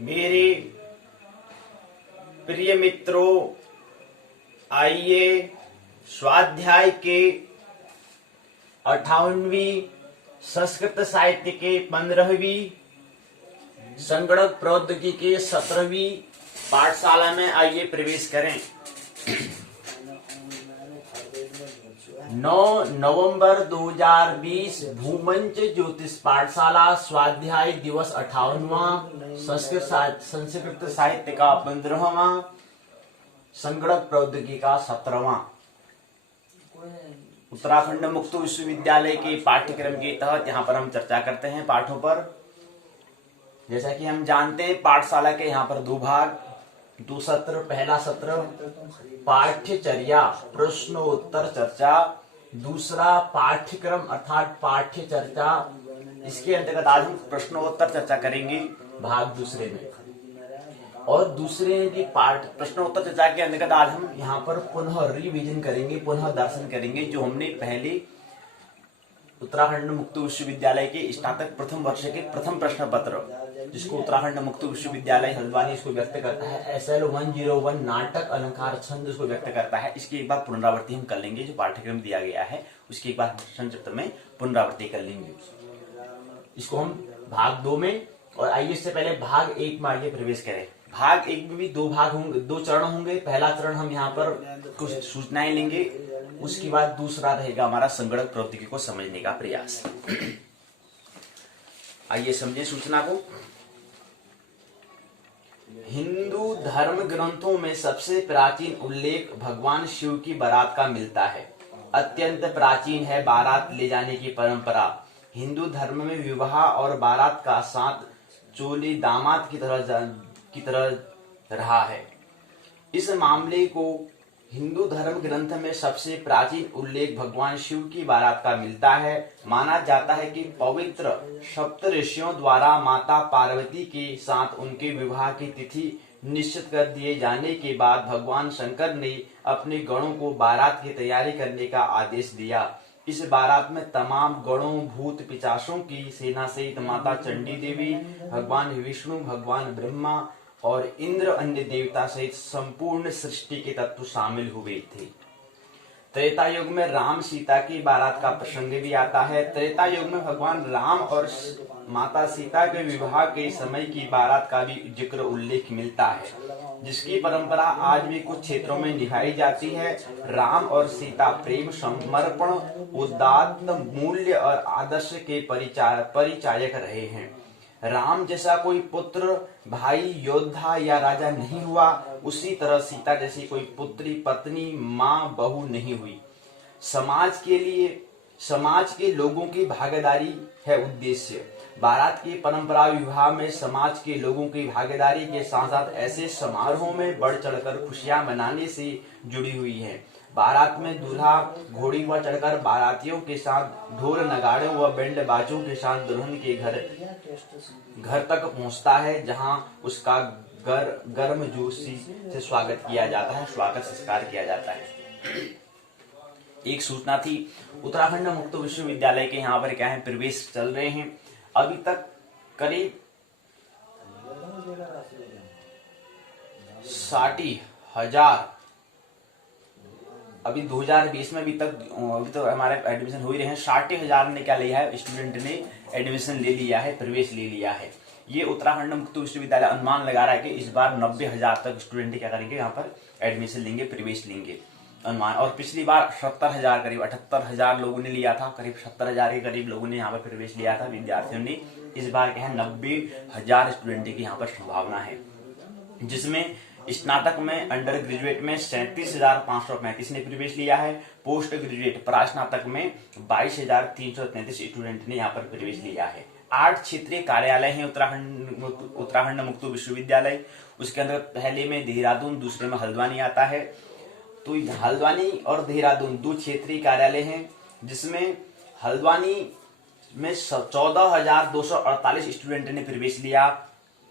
मेरे प्रिय मित्रों, आइए स्वाध्याय के 58वीं संस्कृत साहित्य के 15वीं संगणक प्रौद्योगिकी के 17वीं पाठशाला में आइए प्रवेश करें। 9 नवंबर 2020 भूमंच ज्योतिष पाठशाला स्वाध्याय दिवस 58वां संस्कृत साहित्य का 15वां संगणक प्रौद्योगिकी का 17वां उत्तराखंड मुक्त विश्वविद्यालय के पाठ्यक्रम के तहत यहाँ पर हम चर्चा करते हैं पाठों पर। जैसा कि हम जानते हैं पाठशाला के यहाँ पर 2 भाग, 2 सत्र। पहला सत्र पाठ्यचर्या प्रश्नोत्तर चर्चा, दूसरा पाठ्यक्रम अर्थात पाठ्य चर्चा। इसके अंतर्गत आज हम प्रश्नोत्तर चर्चा करेंगे भाग दूसरे में। और दूसरे की प्रश्नोत्तर चर्चा के अंतर्गत आज हम यहाँ पर पुनः रिवीजन करेंगे, पुनः दर्शन करेंगे जो हमने पहले उत्तराखंड मुक्त विश्वविद्यालय के स्नातक प्रथम वर्ष के प्रथम प्रश्न पत्र, जिसको उत्तराखंड मुक्त विश्वविद्यालय हल्द्वानी इसको व्यक्त करता है, SL 101 नाटक अलंकार छंद इसको व्यक्त करता है। इसकी एक बार पुनरावृत्ति हम कर लेंगे। जो पाठ्यक्रम दिया गया है उसकी एक बार संक्षिप्त में पुनरावृत्ति कर लेंगे। इसको हम भाग 2 में, और आइए इससे पहले भाग 1 में आइए प्रवेश करें। भाग 1 में भी 2 भाग होंगे, 2 चरण होंगे। पहला चरण हम यहाँ पर कुछ सूचनाएं लेंगे, उसके बाद दूसरा रहेगा हमारा संगणक प्रौद्योगिकी को समझने का प्रयास। आइए समझें सूचना को। हिंदू धर्म ग्रंथों में सबसे प्राचीन उल्लेख भगवान शिव की बारात का मिलता है। अत्यंत प्राचीन है बारात ले जाने की परंपरा। हिंदू धर्म में विवाह और बारात का साथ चोली दामाद की तरह रहा है। इस मामले को हिंदू धर्म ग्रंथ में सबसे प्राचीन उल्लेख भगवान शिव की बारात का मिलता है। माना जाता है कि पवित्र सप्तऋषियों द्वारा माता पार्वती के साथ उनके विवाह की तिथि निश्चित कर दिए जाने के बाद भगवान शंकर ने अपने गणों को बारात की तैयारी करने का आदेश दिया। इस बारात में तमाम गणों भूत पिशाचों की सेना सहित माता चंडी देवी, भगवान विष्णु, भगवान ब्रह्मा और इंद्र अन्य देवता सहित संपूर्ण सृष्टि के तत्व शामिल हुए थे। त्रेता युग में राम सीता की बारात का प्रसंग भी आता है। त्रेता युग में भगवान राम और माता सीता के विवाह के समय की बारात का भी जिक्र उल्लेख मिलता है, जिसकी परंपरा आज भी कुछ क्षेत्रों में निभाई जाती है। राम और सीता प्रेम, समर्पण, उदात्त मूल्य और आदर्श के परिचायक रहे हैं। राम जैसा कोई पुत्र, भाई, योद्धा या राजा नहीं हुआ, उसी तरह सीता जैसी कोई पुत्री, पत्नी, माँ, बहू नहीं हुई। समाज के लोगों की भागीदारी है उद्देश्य। बारात की परंपरा विवाह में समाज के लोगों की भागीदारी के साथ साथ ऐसे समारोहों में बढ़ चढ़कर खुशियां मनाने से जुड़ी हुई है। बारात में दूल्हा घोड़ी पर चढ़कर बारातियों के साथ ढोल नगाड़ों व बैंड बाजों के साथ दुल्हन के घर तक पहुंचता है, जहां उसका गर्म जोशी से स्वागत किया जाता है, स्वागत संस्कार किया जाता है। एक सूचना थी, उत्तराखंड मुक्त विश्वविद्यालय के यहाँ पर क्या है, प्रवेश चल रहे हैं। अभी तक करीब 60,000, अभी 2020 में अभी तो हमारे एडमिशन हो ही रहे हैं। 60,000 ने क्या लिया है, स्टूडेंट ने एडमिशन ले लिया है, प्रवेश ले लिया है। ये उत्तराखंड मुक्त विश्वविद्यालय अनुमान लगा रहा है कि इस बार 90,000 तक स्टूडेंट क्या करेंगे, यहाँ पर एडमिशन लेंगे, प्रवेश लेंगे अनुमान। और पिछली बार 70,000 करीब 78,000 लोगों ने लिया था, करीब 70,000 के करीब लोगों ने यहाँ पर प्रवेश लिया था विद्यार्थियों ने। इस बार क्या है 90,000 स्टूडेंट की यहाँ पर संभावना है, जिसमें स्नातक में अंडर ग्रेजुएट में 37,535 ने प्रवेश लिया है। पोस्ट ग्रेजुएट प्रास्नातक में 22,333 स्टूडेंट ने यहाँ पर प्रवेश लिया है। 8 क्षेत्रीय कार्यालय हैं उत्तराखंड मुक्त विश्वविद्यालय। उसके अंदर पहले में देहरादून, दूसरे में हल्द्वानी आता है। तो हल्द्वानी और देहरादून 2 क्षेत्रीय कार्यालय हैं, जिसमें हल्द्वानी में 14,248 स्टूडेंट ने प्रवेश लिया।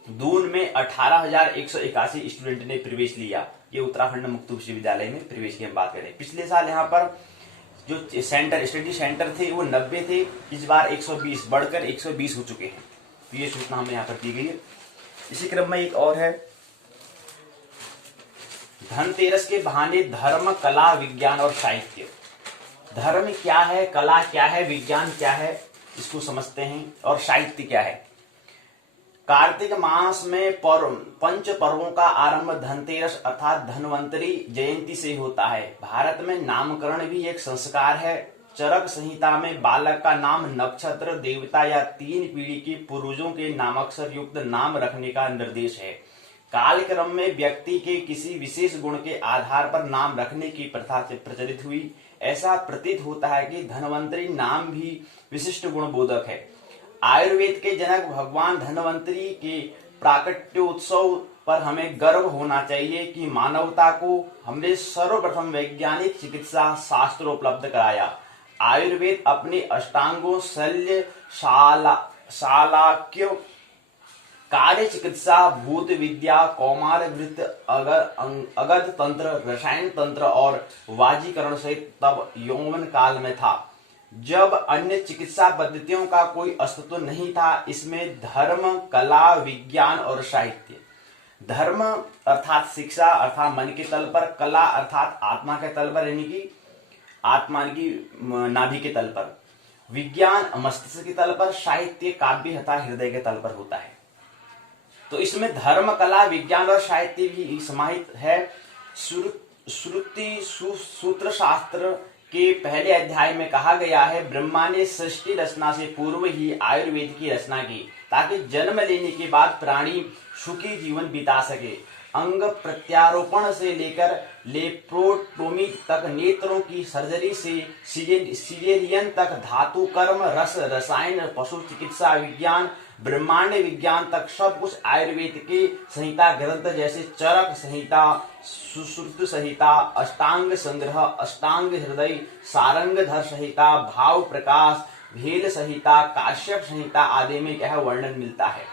दून में 18,181 स्टूडेंट ने प्रवेश लिया। ये उत्तराखंड मुक्त विश्वविद्यालय में प्रवेश की हम बात करें। पिछले साल यहाँ पर जो सेंटर स्टडी सेंटर थे वो 90 थे, इस बार 120 बढ़कर 120 हो चुके हैं। तो ये सूचना हमें यहाँ पर दी गई है। इसी क्रम में एक और है, धनतेरस के बहाने धर्म, कला, विज्ञान और साहित्य। धर्म क्या है, कला क्या है, विज्ञान क्या है, इसको समझते हैं, और साहित्य क्या है। कार्तिक मास में पंच पर्वों का आरंभ धनतेरस अर्थात धनवंतरी जयंती से होता है। भारत में नामकरण भी एक संस्कार है। चरक संहिता में बालक का नाम नक्षत्र, देवता या 3 पीढ़ी के पूर्वजों के नामाक्षर युक्त नाम रखने का निर्देश है। कालक्रम में व्यक्ति के किसी विशेष गुण के आधार पर नाम रखने की प्रथा से प्रचलित हुई। ऐसा प्रतीत होता है कि धनवंतरी नाम भी विशिष्ट गुण बोधक है। आयुर्वेद के जनक भगवान धनवंतरी के प्राकट्योत्सव पर हमें गर्व होना चाहिए कि मानवता को हमने सर्वप्रथम वैज्ञानिक चिकित्सा शास्त्र उपलब्ध कराया। आयुर्वेद अपने अष्टांगों शल्य, शालाक्य, कार्य चिकित्सा, भूत विद्या, कौमार वृत्त, अगध तंत्र, रसायन तंत्र और वाजीकरण से तब यौवन काल में था, जब अन्य चिकित्सा पद्धतियों का कोई अस्तित्व नहीं था। इसमें धर्म, कला, विज्ञान और साहित्य। धर्म अर्थात शिक्षा अर्थात मन के तल पर, कला अर्थात आत्मा के तल पर, यानी कि आत्मा की नाभि के तल पर, विज्ञान मस्तिष्क के तल पर, साहित्य काव्य तथा हृदय के तल पर होता है। तो इसमें धर्म, कला, विज्ञान और साहित्य भी समाहित है। श्रुति सूत्र शास्त्र के पहले अध्याय में कहा गया है, ब्रह्मा ने सृष्टि रचना से पूर्व ही आयुर्वेद की रचना की, ताकि जन्म लेने के बाद प्राणी सुखी जीवन बिता सके। अंग प्रत्यारोपण से लेकर लेप्रोटोमी तक, नेत्रों की सर्जरी से सिजेरियन तक, धातु कर्म, रस, रसायन, पशु चिकित्सा विज्ञान, ब्रह्मांड विज्ञान तक सब कुछ आयुर्वेद के संहिता ग्रंथ जैसे चरक संहिता, सुश्रुत संहिता, अष्टांग संग्रह, अष्टांग हृदय, सारंगधर संहिता, भाव प्रकाश, भेल संहिता, काश्यप संहिता आदि में यह वर्णन मिलता है।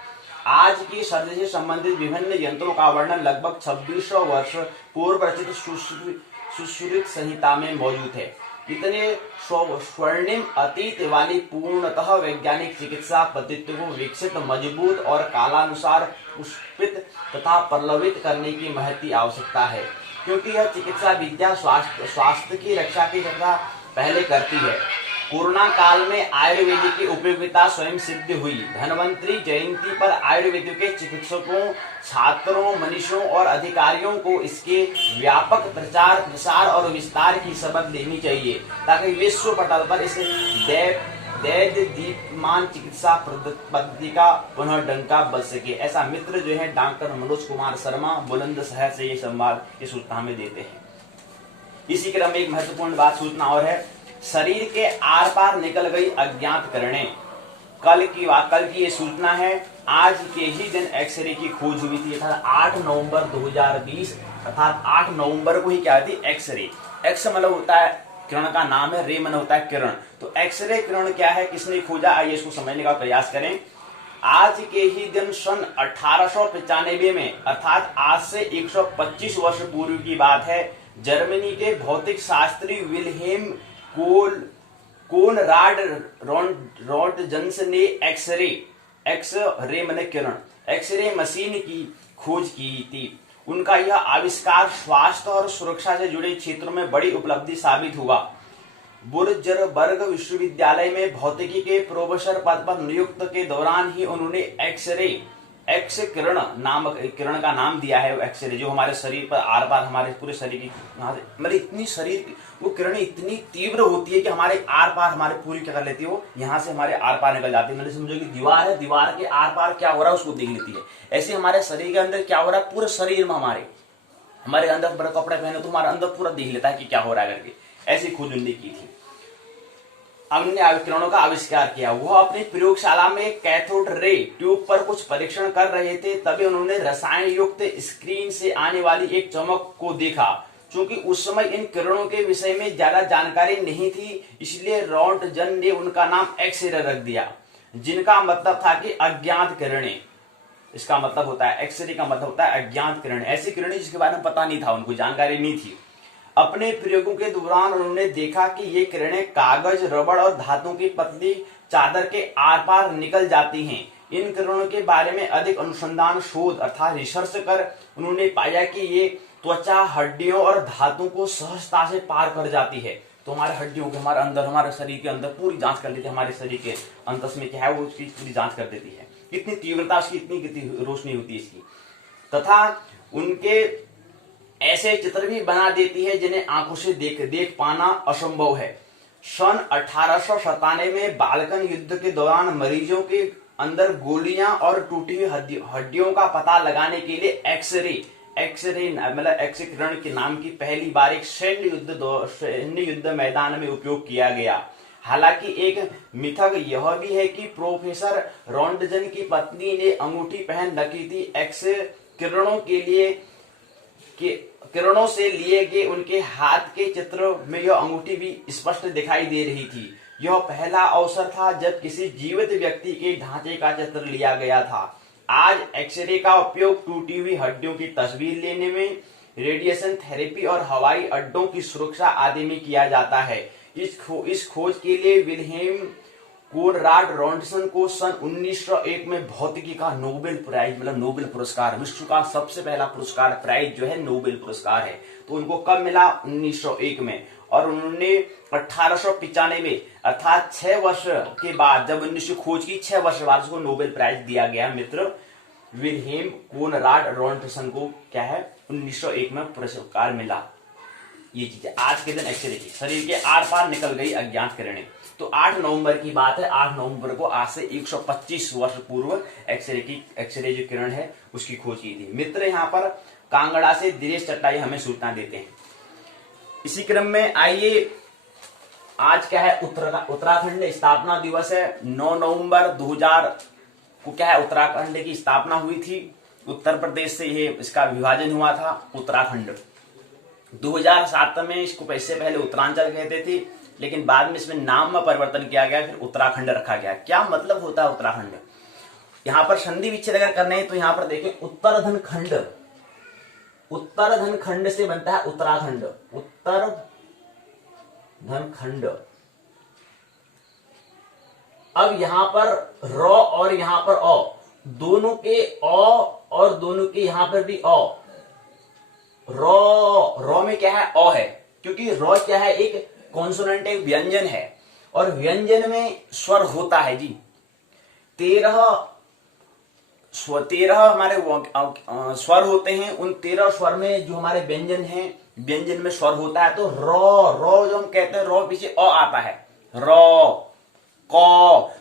आज की सर्जरी से संबंधित विभिन्न यंत्रों का वर्णन लगभग 2600 वर्ष पूर्व रचित सुश्रुत संहिता में मौजूद है। इतने स्वर्णिम अतीत वाली पूर्णतः वैज्ञानिक चिकित्सा पद्धति को विकसित, मजबूत और कालानुसार पुष्पित तथा प्रलवित करने की महती आवश्यकता है, क्योंकि यह चिकित्सा विद्या स्वास्थ्य की रक्षा की तथा पहले करती है। कोरोना काल में आयुर्वेद की उपयोगिता स्वयं सिद्ध हुई। धनवंतरी जयंती पर आयुर्वेद के चिकित्सकों, छात्रों, मनीषों और अधिकारियों को इसके व्यापक प्रचार, प्रसार और विस्तार की सबक लेनी चाहिए, ताकि विश्व पटल पर इस दैदीप्यमान चिकित्सा पद्धति का पुनः डंका बज सके। ऐसा मित्र जो है डॉक्टर मनोज कुमार शर्मा बुलंदशहर से ये संवाद की सूचना हमें देते हैं। इसी क्रम में एक महत्वपूर्ण बात सूचना और है, शरीर के आर पार निकल गई अज्ञात किरणें। कल की ये सूचना है। आज के ही दिन एक्सरे की खोज हुई थी, अर्थात 8 नवंबर 2020, अर्थात 8 नवंबर को ही क्या थी, एक्सरे। एक्स मतलब होता है किरण का नाम है, रे मन होता है किरण। तो एक्सरे किरण क्या है, किसने खोजा, आइए इसको समझने का प्रयास करें। आज के ही दिन सन 1895 में, अर्थात आज से 125 वर्ष पूर्व की बात है, जर्मनी के भौतिक शास्त्री विल्हेम कोनराड रोंटजन्स ने एक्स-रे माने किरण, एक्सरे मशीन की खोज की थी। उनका यह आविष्कार स्वास्थ्य और सुरक्षा से जुड़े क्षेत्रों में बड़ी उपलब्धि साबित हुआ। बुर्जबर्ग विश्वविद्यालय में भौतिकी के प्रोफेसर पद पर नियुक्त के दौरान ही उन्होंने एक्स किरण नामक किरण का नाम दिया है। एक्सरे जो हमारे शरीर पर आर पार, हमारे पूरे शरीर की मतलब इतनी शरीर की वो किरणें इतनी तीव्र होती है कि हमारे आर पार, हमारे पूरी क्या कर लेती है, वो यहाँ से हमारे आर पार निकल जाती है। मतलब समझो कि दीवार है, दीवार के आर पार क्या हो रहा है उसको देख लेती है। ऐसे हमारे शरीर के अंदर क्या हो रहा है, पूरे शरीर में हमारे अंदर बड़े कपड़े पहने तो हमारे अंदर पूरा देख लेता है कि क्या हो रहा है करके। ऐसी खोज उन्होंने की थी। अन्य किरणों का आविष्कार किया। वह अपनी प्रयोगशाला में कैथोड रे ट्यूब पर कुछ परीक्षण कर रहे थे, तभी उन्होंने रसायन युक्त स्क्रीन से आने वाली एक चमक को देखा। चूंकि उस समय इन किरणों के विषय में ज्यादा जानकारी नहीं थी, इसलिए रोंटजन ने उनका नाम एक्सरे रख दिया, जिनका मतलब था कि अज्ञात किरणें। इसका मतलब होता है एक्सरे का मतलब होता है अज्ञात किरण, ऐसी किरणें जिसके बारे में पता नहीं था, उनको जानकारी नहीं थी। अपने प्रयोगों के दौरान उन्होंने देखा कि ये किरणें कागज, रबड़ और धातु की पतली चादर के आर पार निकल जाती हैं। इन किरणों के बारे में अधिक अनुसंधान, शोध अर्थात रिसर्च कर उन्होंने पाया कि ये त्वचा, हड्डियों और धातु को सहजता से पार कर जाती है। तो हमारे हड्डियों के हमारे अंदर, हमारे शरीर के अंदर पूरी जांच कर लेती है, हमारे शरीर के अंतस में क्या है वो उसकी पूरी जांच कर देती है, कितनी तीव्रता उसकी, इतनी रोशनी होती है इसकी। तथा उनके ऐसे चित्र भी बना देती है जिन्हें आंखों से देख पाना असंभव है। सन 1897 में बाल्कन युद्ध के दौरान मरीजों के अंदर गोलियां और टूटी हुई हड्डियों का पता लगाने के लिए एक्सरे मतलब एक्स किरण के नाम की पहली बार एक सैन्य युद्ध मैदान में उपयोग किया गया। हालांकि एक मिथक यह भी है कि प्रोफेसर रॉन्टजन की पत्नी ने अंगूठी पहन रखी थी। एक्स किरणों से लिए गए उनके हाथ के चित्र में यह अंगूठी भी स्पष्ट दिखाई दे रही थी। यह पहला अवसर था जब किसी जीवित व्यक्ति के ढांचे का चित्र लिया गया था। आज एक्सरे का उपयोग टूटी हुई हड्डियों की तस्वीर लेने में, रेडिएशन थेरेपी और हवाई अड्डों की सुरक्षा आदि में किया जाता है। इस खोज के लिए विल्हेम कोनराड रॉन्टसन को सन 1901 में भौतिकी का नोबेल प्राइज, मतलब नोबेल पुरस्कार, विश्व का सबसे पहला पुरस्कार, प्राइज जो है नोबेल पुरस्कार है। तो उनको कब मिला? 1901 में। और उन्होंने 1895 में अर्थात 6 वर्ष के बाद, जब 1900 खोज की 6 वर्ष बाद उसको नोबेल प्राइज दिया गया। मित्र विल्हेम कोनराड रॉन्टसन को क्या है 1901 में पुरस्कार मिला। ये चीज है। आज के दिन एक्सरे की शरीर के आर पार निकल गई अज्ञात किरणें। तो 8 नवंबर की बात है। 8 नवंबर को आज से 125 वर्ष पूर्व एक्सरे जो किरण है उसकी खोज की थी। मित्र यहाँ पर कांगड़ा से दिनेश चट्टाई हमें सूचना देते हैं। इसी क्रम में आइए, आज क्या है, उत्तराखंड स्थापना दिवस है। 9 नवंबर 2000 को क्या है उत्तराखंड की स्थापना हुई थी। उत्तर प्रदेश से ये इसका विभाजन हुआ था उत्तराखंड। 2007 में इसको इससे पहले उत्तरांचल कहते थे, लेकिन बाद में इसमें नाम में परिवर्तन किया गया, फिर उत्तराखंड रखा गया। क्या मतलब होता है उत्तराखंड? यहाँ पर संधि विच्छेद अगर करने हैं तो यहाँ पर देखें, उत्तरधन खंड से बनता है उत्तराखंड। उत्तरधन खंड। अब यहाँ पर र और यहाँ पर अ, दोनों के अ और दोनों के यहाँ पर भी अ। रॉ में क्या है? अ है, क्योंकि रॉ क्या है? एक कॉन्सोनेंट, एक व्यंजन है, और व्यंजन में स्वर होता है जी। 13 हमारे स्वर होते हैं। उन 13 स्वर में जो हमारे व्यंजन हैं, व्यंजन में स्वर होता है। तो रॉ जो हम कहते हैं, रॉ पीछे अ आता है। रॉ, क,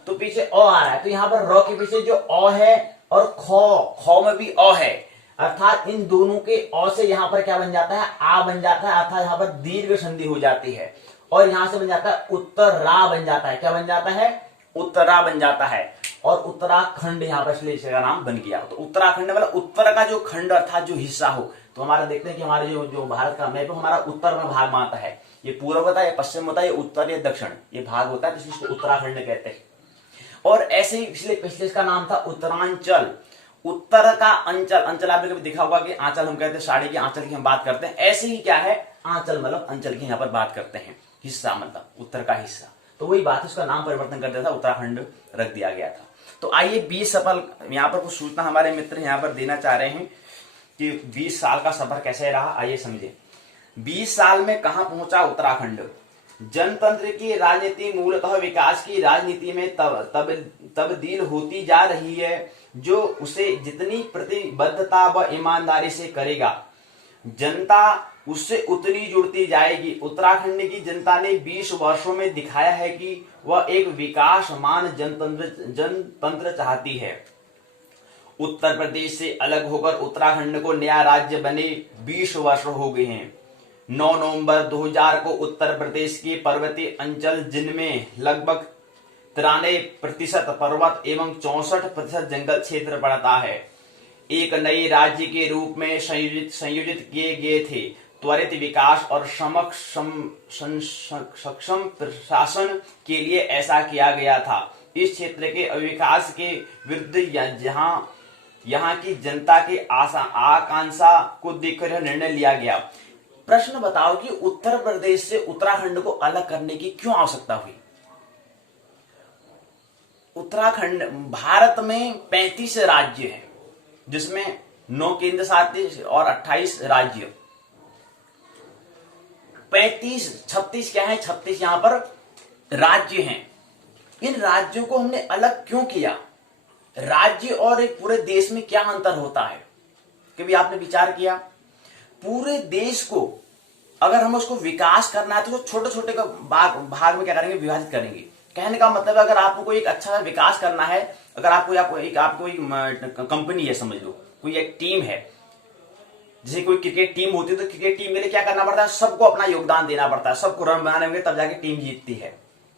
तो पीछे अ आ रहा है। तो यहाँ पर रॉ के पीछे जो अ है, और ख में भी अ है, अर्थात इन दोनों के अ से यहाँ पर क्या बन जाता है? आ बन जाता है, अर्थात यहाँ पर दीर्घ संधि हो जाती है, और यहां से बन जाता है उत्तरा बन जाता है। क्या बन जाता है? उत्तरा बन जाता है। और उत्तराखंड यहाँ पर इसलिए इसका नाम बन गया। तो उत्तराखंड मतलब उत्तर का जो खंड अर्थात जो हिस्सा हो। तो हमारा देखते हैं कि हमारे जो भारत का मैप हमारा उत्तर में भाग में आता है। ये पूर्व होता है, ये पश्चिम होता है, ये उत्तर, ये दक्षिण, ये भाग होता है, इसलिए उत्तराखंड कहते हैं। और ऐसे ही पिछले इसका नाम था उत्तरांचल। उत्तर का अंचल, अंचल आपने कभी देखा होगा कि आंचल हम कहते हैं, साड़ी के आंचल की हम बात करते हैं। ऐसे ही क्या है, आंचल मतलब अंचल की यहाँ पर बात करते हैं, हिस्सा मतलब उत्तर का हिस्सा। तो वही बात है, उसका नाम परिवर्तन कर दिया था, उत्तराखंड रख दिया गया था। तो आइए 20 सफल, यहाँ पर कुछ सूचना हमारे मित्र यहाँ पर देना चाह रहे हैं कि 20 साल का सफर कैसे रहा। आइए समझे। 20 साल में कहां पहुंचा उत्तराखंड? जनतंत्र की राजनीति मूलतः विकास की राजनीति में तब्दील होती जा रही है, जो उसे जितनी प्रतिबद्धता व ईमानदारी से करेगा, जनता उससे उतनी जुड़ती जाएगी। उत्तराखंड की जनता ने 20 वर्षों में दिखाया है कि वह एक विकासमान जनतंत्र चाहती है। उत्तर प्रदेश से अलग होकर उत्तराखंड को नया राज्य बने 20 वर्ष हो गए हैं। 9 नवंबर 2000 को उत्तर प्रदेश के पर्वतीय अंचल, जिनमें लगभग 93% पर्वत एवं 64% जंगल क्षेत्र पड़ता है, एक नए राज्य के रूप में संयोजित किए गए थे। त्वरित विकास और सक्षम प्रशासन के लिए ऐसा किया गया था। इस क्षेत्र के अविकास के विरुद्ध यहाँ की जनता की आकांक्षा को देखकर यह निर्णय लिया गया। प्रश्न बताओ कि उत्तर प्रदेश से उत्तराखंड को अलग करने की क्यों आवश्यकता हुई? उत्तराखंड, भारत में 35 राज्य हैं, जिसमें 9 केंद्र शासित और 28 राज्य। 36 क्या है? 36 यहां पर राज्य हैं। इन राज्यों को हमने अलग क्यों किया? राज्य और एक पूरे देश में क्या अंतर होता है? कभी आपने विचार किया? पूरे देश को अगर हम उसको विकास करना है तो छोटे छोटे भाग में क्या करेंगे? विभाजित करेंगे। कहने का मतलब अगर आपको कोई एक अच्छा विकास करना है, अगर आपको एक कंपनी है, समझ लो कोई एक टीम है, जैसे कोई क्रिकेट टीम होती है, तो क्रिकेट टीम के लिए क्या करना पड़ता है? सबको अपना योगदान देना पड़ता है, सबको रन बनाने में, तब जाके टीम जीतती है,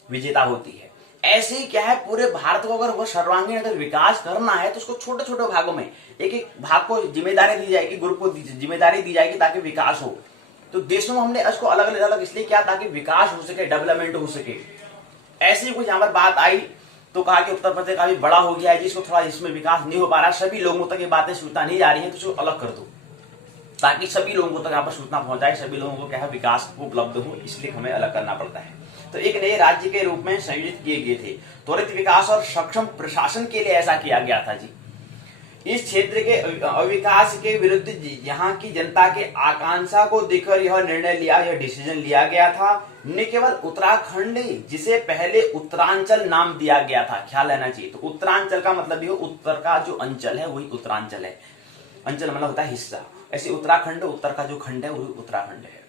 विजेता होती है। ऐसे ही क्या है, पूरे भारत को अगर वो सर्वांगीण अगर विकास करना है तो उसको छोटे छोटे भागों में, एक एक भाग को जिम्मेदारी दी जाएगी, ग्रुप को जिम्मेदारी दी जाएगी ताकि विकास हो। तो देशों में हमने इसको अलग अलग इसलिए किया ताकि विकास हो सके, डेवलपमेंट हो सके। ऐसी कुछ यहाँ पर बात आई तो कहा कि उत्तर प्रदेश काफी बड़ा हो गया है, जिसको थोड़ा इसमें विकास नहीं हो पा रहा, सभी लोगों तक ये बातें सूचना नहीं जा रही है, तो उसको अलग कर दो ताकि सभी लोगों तक यहाँ पर सूचना पहुंचाए, सभी लोगों को क्या है विकास उपलब्ध हो, इसलिए हमें अलग करना पड़ता है। तो एक नए राज्य के रूप में संयोजित किए गए थे। त्वरित विकास और सक्षम प्रशासन के लिए ऐसा किया गया था जी। इस क्षेत्र के अविकास के विरुद्ध यहाँ की जनता के आकांक्षा को देखकर यह निर्णय लिया, यह डिसीजन लिया गया था। न केवल उत्तराखंड, जिसे पहले उत्तरांचल नाम दिया गया था, ख्याल रहना चाहिए। तो उत्तरांचल का मतलब ये उत्तर का जो अंचल है वही उत्तरांचल है, अंचल मतलब होता है हिस्सा। ऐसे उत्तराखंड, उत्तर का जो खंड है वही उत्तराखंड है,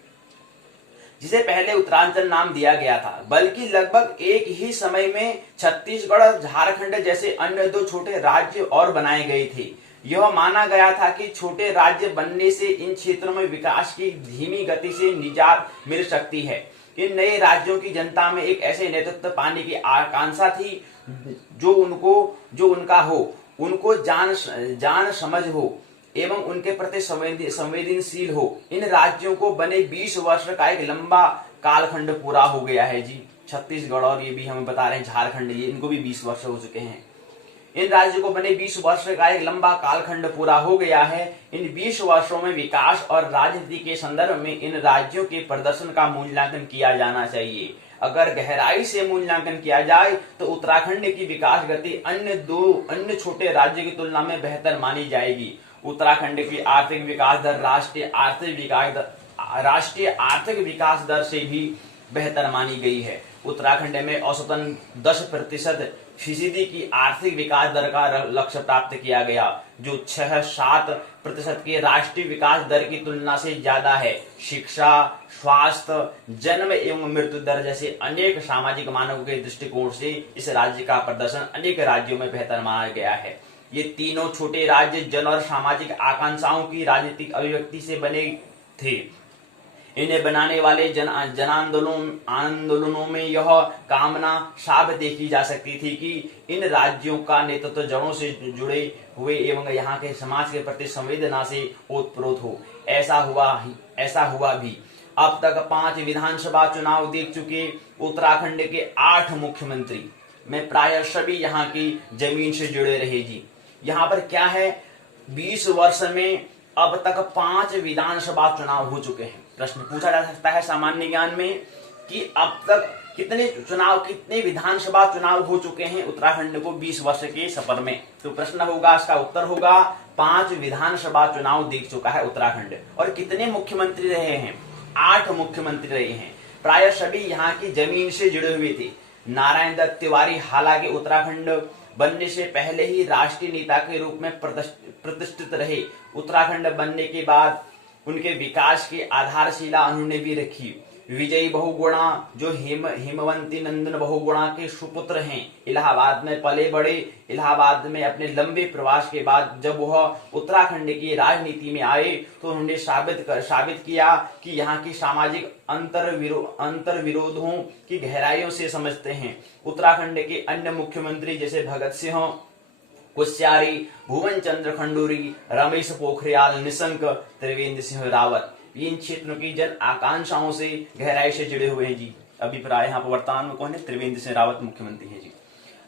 जिसे पहले उत्तरांचल नाम दिया गया था। बल्कि लगभग एक ही समय में छत्तीसगढ़ और झारखंड जैसे अन्य 2 छोटे राज्य और बनाए गए थे। यह माना गया था कि छोटे राज्य बनने से इन क्षेत्रों में विकास की धीमी गति से निजात मिल सकती है। इन नए राज्यों की जनता में एक ऐसे नेतृत्व पाने की आकांक्षा थी जो उनका हो, उनको जान समझ हो एवं उनके प्रति संवेदनशील हो। इन राज्यों को बने 20 वर्ष का एक लंबा कालखंड पूरा हो गया है जी। छत्तीसगढ़ और ये भी हमें बता रहे हैं झारखंड, ये इनको भी 20 वर्ष हो चुके हैं। इन राज्यों को बने 20 वर्ष का एक लंबा कालखंड पूरा हो गया है। इन 20 वर्षों में विकास और राजनीति के संदर्भ में इन राज्यों के प्रदर्शन का मूल्यांकन किया जाना चाहिए। अगर गहराई से मूल्यांकन किया जाए तो उत्तराखंड की विकास गति अन्य छोटे राज्यों की तुलना में बेहतर मानी जाएगी। उत्तराखंड की आर्थिक विकास दर राष्ट्रीय आर्थिक विकास दर से भी बेहतर मानी गई है। उत्तराखंड में औसतन 10% की आर्थिक विकास दर का लक्ष्य प्राप्त किया गया, जो 6-7% के राष्ट्रीय विकास दर की तुलना से ज्यादा है। शिक्षा, स्वास्थ्य, जन्म एवं मृत्यु दर जैसे अनेक सामाजिक मानकों के दृष्टिकोण से इस राज्य का प्रदर्शन अनेक राज्यों में बेहतर माना गया है। ये तीनों छोटे राज्य जन और सामाजिक आकांक्षाओं की राजनीतिक अभिव्यक्ति से बने थे। इन्हें बनाने वाले जन आंदोलनों में यह कामना साफ देखी जा सकती थी कि इन राज्यों का नेतृत्व जड़ों से जुड़े हुए एवं यहाँ के समाज के प्रति संवेदना से ओतप्रोत हो। ऐसा हुआ भी। अब तक 5 विधानसभा चुनाव देख चुके उत्तराखंड के 8 मुख्यमंत्री में प्राय सभी यहाँ की जमीन से जुड़े रहे जी। यहाँ पर क्या है, 20 वर्ष में अब तक 5 विधानसभा चुनाव हो चुके हैं। प्रश्न पूछा जा सकता है सामान्य ज्ञान में कि अब तक कितने विधानसभा चुनाव हो चुके हैं उत्तराखंड को 20 वर्ष के सफर में। तो प्रश्न होगा, इसका उत्तर होगा 5 विधानसभा चुनाव देख चुका है उत्तराखंड। और कितने मुख्यमंत्री रहे हैं? 8 मुख्यमंत्री रहे हैं। प्राय सभी यहाँ की जमीन से जुड़े हुए थे। नारायण दत्त तिवारी हालांकि उत्तराखंड बनने से पहले ही राष्ट्रीय नेता के रूप में प्रतिष्ठित रहे। उत्तराखंड बनने के बाद उनके विकास की आधारशिला उन्होंने भी रखी। विजयी बहुगुणा जो हेमवंती नंदन बहुगुणा के सुपुत्र हैं, इलाहाबाद में पले बड़े। इलाहाबाद में अपने लंबे प्रवास के बाद जब वह उत्तराखंड की राजनीति में आए तो उन्होंने साबित किया कि यहाँ की सामाजिक अंतर विरोधों की गहराइयों से समझते हैं। उत्तराखंड के अन्य मुख्यमंत्री जैसे भगत सिंह कोश्यारी, भुवन चंद्र खंडूरी, रमेश पोखरियाल निशंक, त्रिवेंद्र सिंह रावत इन क्षेत्रों की जन आकांक्षाओं से गहराई से जुड़े हुए हैं जी। अभी प्राय यहाँ पर वर्तमान में कौन है? त्रिवेंद्र सिंह रावत मुख्यमंत्री है जी।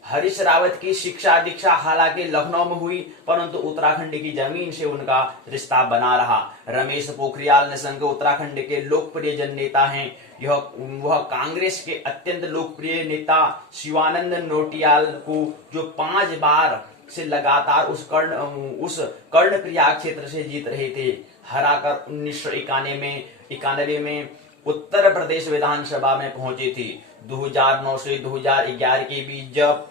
हरीश रावत की शिक्षा दीक्षा हालांकि लखनऊ में हुई, परंतु उत्तराखंड की जमीन से उनका रिश्ता बना रहा। रमेश पोखरियाल निशंक उत्तराखंड के लोकप्रिय जन नेता हैं। वह कांग्रेस के अत्यंत लोकप्रिय नेता शिवानंद नौटियाल को, जो 5 बार से लगातार उस कर्णप्रयाग क्षेत्र से जीत रहे थे, हराकर 1991 में उत्तर प्रदेश विधानसभा में पहुंचे थे। 2009 से 2011 के बीच जब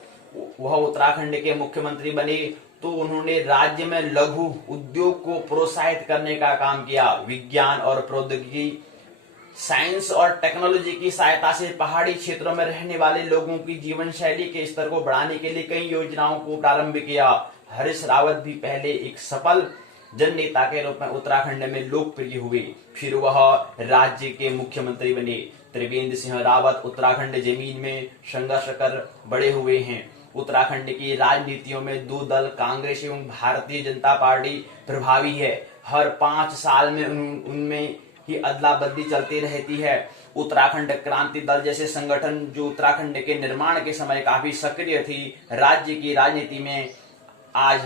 वह उत्तराखंड के मुख्यमंत्री बने तो उन्होंने राज्य में लघु उद्योग को प्रोत्साहित करने का काम किया। विज्ञान और प्रौद्योगिकी, साइंस और टेक्नोलॉजी की सहायता से पहाड़ी क्षेत्रों में रहने वाले लोगों की जीवन शैली के स्तर को बढ़ाने के लिए कई योजनाओं को प्रारंभ किया। हरीश रावत भी पहले एक सफल जन नेता के रूप में उत्तराखंड में लोकप्रिय हुए, फिर वह राज्य के मुख्यमंत्री बने। त्रिवेंद्र सिंह रावत उत्तराखंड जमीन में संघर्ष कर बड़े हुए हैं। उत्तराखंड की राजनीतियों में 2 दल कांग्रेस एवं भारतीय जनता पार्टी प्रभावी है। हर 5 साल में उनमें ही अदला बदली चलती रहती है। उत्तराखंड क्रांति दल जैसे संगठन, जो उत्तराखंड के निर्माण के समय काफी सक्रिय थी, राज्य की राजनीति में आज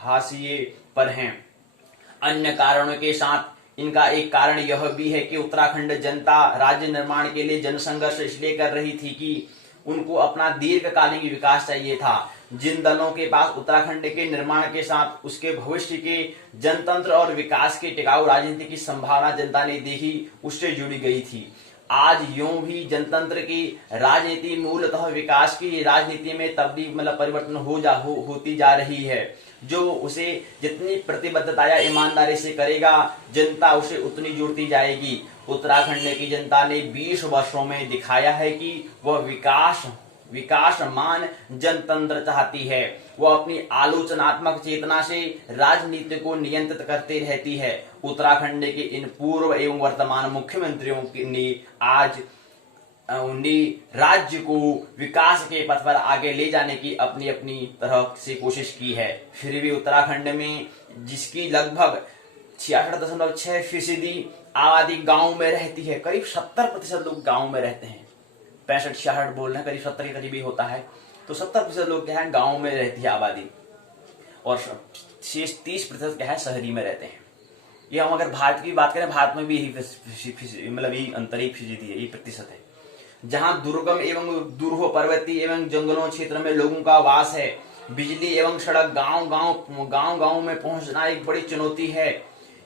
हाशिए पर हैं। अन्य कारणों के साथ इनका एक कारण यह भी है कि उत्तराखंड जनता राज्य निर्माण के लिए जनसंघर्ष इसलिए कर रही थी कि उनको अपना दीर्घकालीन विकास चाहिए था। जिन दलों के पास उत्तराखंड के निर्माण के साथ उसके भविष्य के जनतंत्र और विकास की टिकाऊ राजनीति की संभावना जनता ने देखी, उससे जुड़ी गई थी। आज यूं भी जनतंत्र की राजनीति मूलतः विकास की राजनीति में परिवर्तन होती जा रही है। जो उसे जितनी प्रतिबद्धता या ईमानदारी से करेगा, जनता उसे उतनी जुड़ती जाएगी। उत्तराखंड की जनता ने 20 वर्षों में दिखाया है कि वह विकासमान जनतंत्र चाहती है। वह अपनी आलोचनात्मक चेतना से राजनीति को नियंत्रित करती रहती है। उत्तराखंड के इन पूर्व एवं वर्तमान मुख्यमंत्रियों ने आज राज्य को विकास के पथ पर आगे ले जाने की अपनी अपनी तरह से कोशिश की है। फिर भी उत्तराखंड में, जिसकी लगभग 66.6% आबादी गांव में रहती है, करीब 70% लोग गांव में रहते हैं। 65-66 बोल रहे हैं, करीब 70 के करीब ही होता है। तो 70% लोग क्या है, गांव में रहती है आबादी, और शेष 30% क्या है, शहरी में रहते हैं। ये हम अगर भारत की बात करें, भारत में भी यही अंतरिक फीसदी है, ये प्रतिशत है। जहां दुर्गम एवं दुर्गम पर्वतीय एवं जंगलों क्षेत्र में लोगों का वास है, बिजली एवं सड़क गांव में पहुंचना एक बड़ी चुनौती है।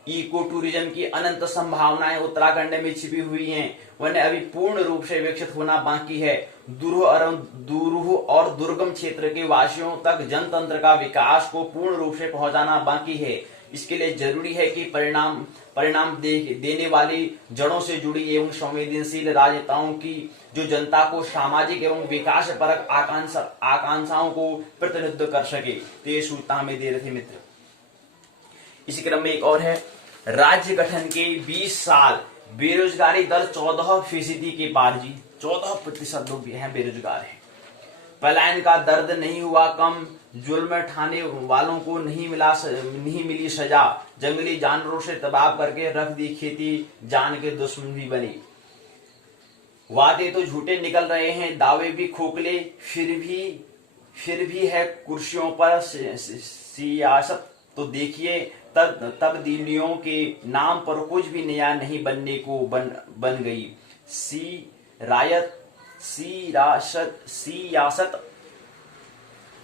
इको टूरिज्म की अनंत संभावनाएं उत्तराखंड में छिपी हुई हैं, वह अभी पूर्ण रूप से विकसित होना बाकी है। दुरूह और दुर्गम क्षेत्र के वासियों तक जनतंत्र का विकास को पूर्ण रूप से पहुंचाना बाकी है। इसके लिए जरूरी है कि परिणाम देने वाली जड़ों से जुड़ी एवं संवेदनशील राजनेताओं की, जो जनता को सामाजिक एवं विकास परक आकांक्षाओं को प्रतिनिधित्व कर सके। तो ये सूचना हमें दे रहे थे मित्र। इसी क्रम में एक और है, राज्य गठन के 20 साल बेरोजगारी दर 14% के पार जी। 14% लोग हैं बेरोजगार हैं। पलायन का दर्द नहीं हुआ कम, जुल्म ठाने वालों को नहीं मिली सजा, जंगली जानवरों से तबाह करके रख दी खेती, जान के दुश्मन भी बनी। वादे तो झूठे निकल रहे हैं, दावे भी खोखले, फिर भी है कुर्सियों पर सियासत। तो देखिए, तब्दीलियों के नाम पर कुछ भी नया नहीं बनने को बन गई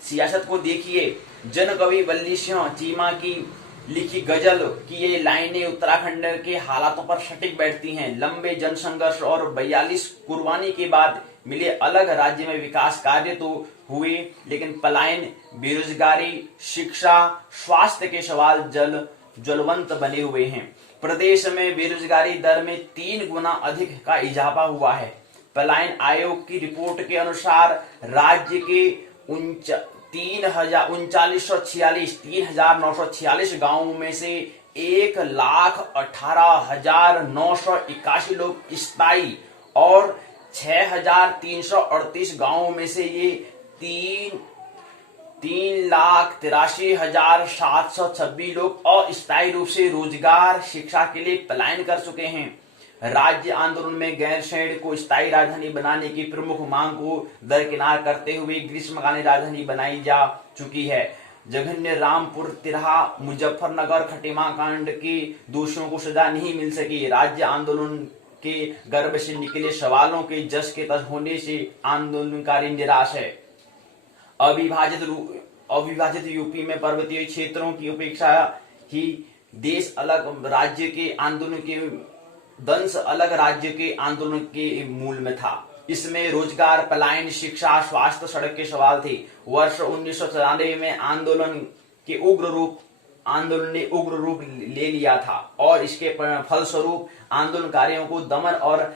सियासत को देखिए। जन कवि वल्ली सिंह चीमा की लिखी गजल की ये लाइनें उत्तराखंड के हालातों पर सटीक बैठती हैं। लंबे जनसंघर्ष और 42 कुर्बानी के बाद मिले अलग राज्य में विकास कार्य तो हुए, लेकिन पलायन, बेरोजगारी, शिक्षा, स्वास्थ्य के सवाल ज्वलंत बने हुए हैं। प्रदेश में बेरोजगारी दर में 3 गुना अधिक का इजाफा हुआ है। पलायन आयोग की रिपोर्ट के अनुसार राज्य के 3,946 गांवों में से 1,18,981 लोग स्थायी और 6,338 गांवों में से ये 3,83,726 लोग अस्थायी रूप से रोजगार, शिक्षा के लिए पलायन कर चुके हैं। राज्य आंदोलन में गैरसैंण को स्थायी राजधानी बनाने की प्रमुख मांग को दरकिनार करते हुए ग्रीष्मकालीन राजधानी बनाई जा चुकी है। जघन्य रामपुर तिरहा मुजफ्फरनगर खटीमा कांड के दोषियों को सजा नहीं मिल सकी। राज्य आंदोलन के गर्भ से निकले सवालों के जस के तस होने से आंदोलनकारी निराश है। अविभाजित यूपी में पर्वतीय क्षेत्रों की उपेक्षा ही देश अलग राज्य के आंदोलन के दंश अलग राज्य के आंदोलन के मूल में था। इसमें रोजगार, पलायन, शिक्षा, स्वास्थ्य, सड़क के सवाल थे। वर्ष 1994 में आंदोलन ने उग्र रूप ले लिया था और इसके फलस्वरूप आंदोलनकारियों को दमन और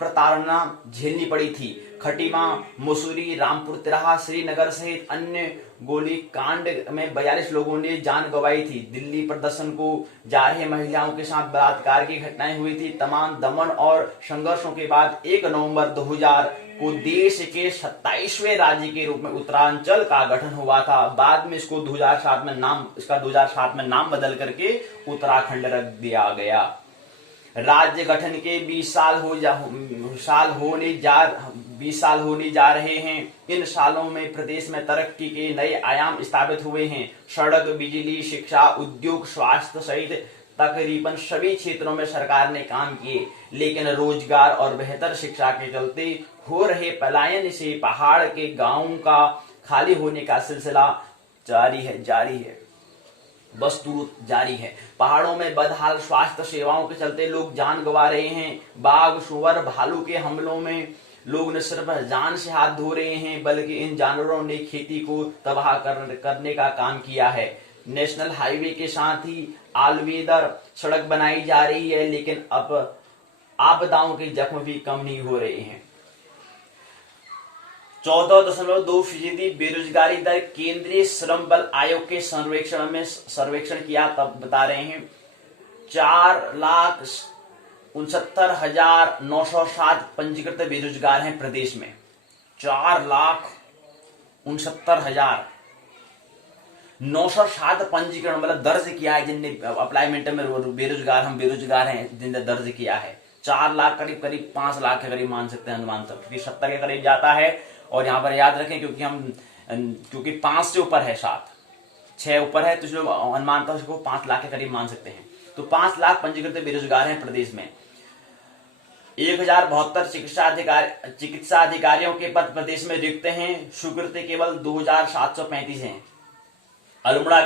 प्रताड़ना झेलनी पड़ी थी। खटीमा, मसूरी, रामपुर तिराहा, श्रीनगर सहित अन्य गोलीकांड में 42 लोगों ने जान गंवाई थी। दिल्ली प्रदर्शन को जा रहे महिलाओं के साथ बलात्कार की घटनाएं हुई थी। तमाम दमन और संघर्षों के बाद 1 नवंबर 2000 को देश के 27वें राज्य के रूप में उत्तरांचल का गठन हुआ था। बाद में इसको 2007 में नाम बदल करके उत्तराखंड रख दिया गया। राज्य गठन के 20 साल होने जा रहे हैं। इन सालों में प्रदेश में तरक्की के नए आयाम स्थापित हुए हैं। सड़क, बिजली, शिक्षा, उद्योग, स्वास्थ्य सहित तकरीबन सभी क्षेत्रों में सरकार ने काम किए, लेकिन रोजगार और बेहतर शिक्षा के चलते हो रहे पलायन से पहाड़ के गांवों का खाली होने का सिलसिला जारी है। पहाड़ों में बदहाल स्वास्थ्य सेवाओं के चलते लोग जान गंवा रहे हैं। बाघ, सुअर, भालू के हमलों में लोग न सिर्फ जान से हाथ धो रहे हैं, बल्कि इन जानवरों ने खेती को तबाह करने का काम किया है। नेशनल हाईवे के साथ ही आलवेदर सड़क बनाई जा रही है, लेकिन अब आपदाओं के जख्म भी कम नहीं हो रहे हैं। 14.2% बेरोजगारी दर केंद्रीय श्रम बल आयोग के सर्वेक्षण किया, तब बता रहे हैं 4,69,907 पंजीकृत बेरोजगार हैं प्रदेश में। 4,69,907 पंजीकरण मतलब दर्ज किया है, जिनने अप्लाईमेंट में हम बेरोजगार हैं जिनने दर्ज किया है। 4 लाख करीब 5 लाख के करीब मान सकते हैं, अनुमान तक, क्योंकि 70 के करीब जाता है। और यहाँ पर याद रखें क्योंकि 5 से ऊपर है, 6 ऊपर है, तो इसलिए अनुमान तक उसको 5 लाख के करीब मान सकते हैं। तो 5 लाख पंजीकृत बेरोजगार हैं प्रदेश में। 1072 चिकित्सा अधिकारियों के पद प्रदेश में रिक्त हैं। स्वीकृति केवल 2735 हैं। अल्मोड़ा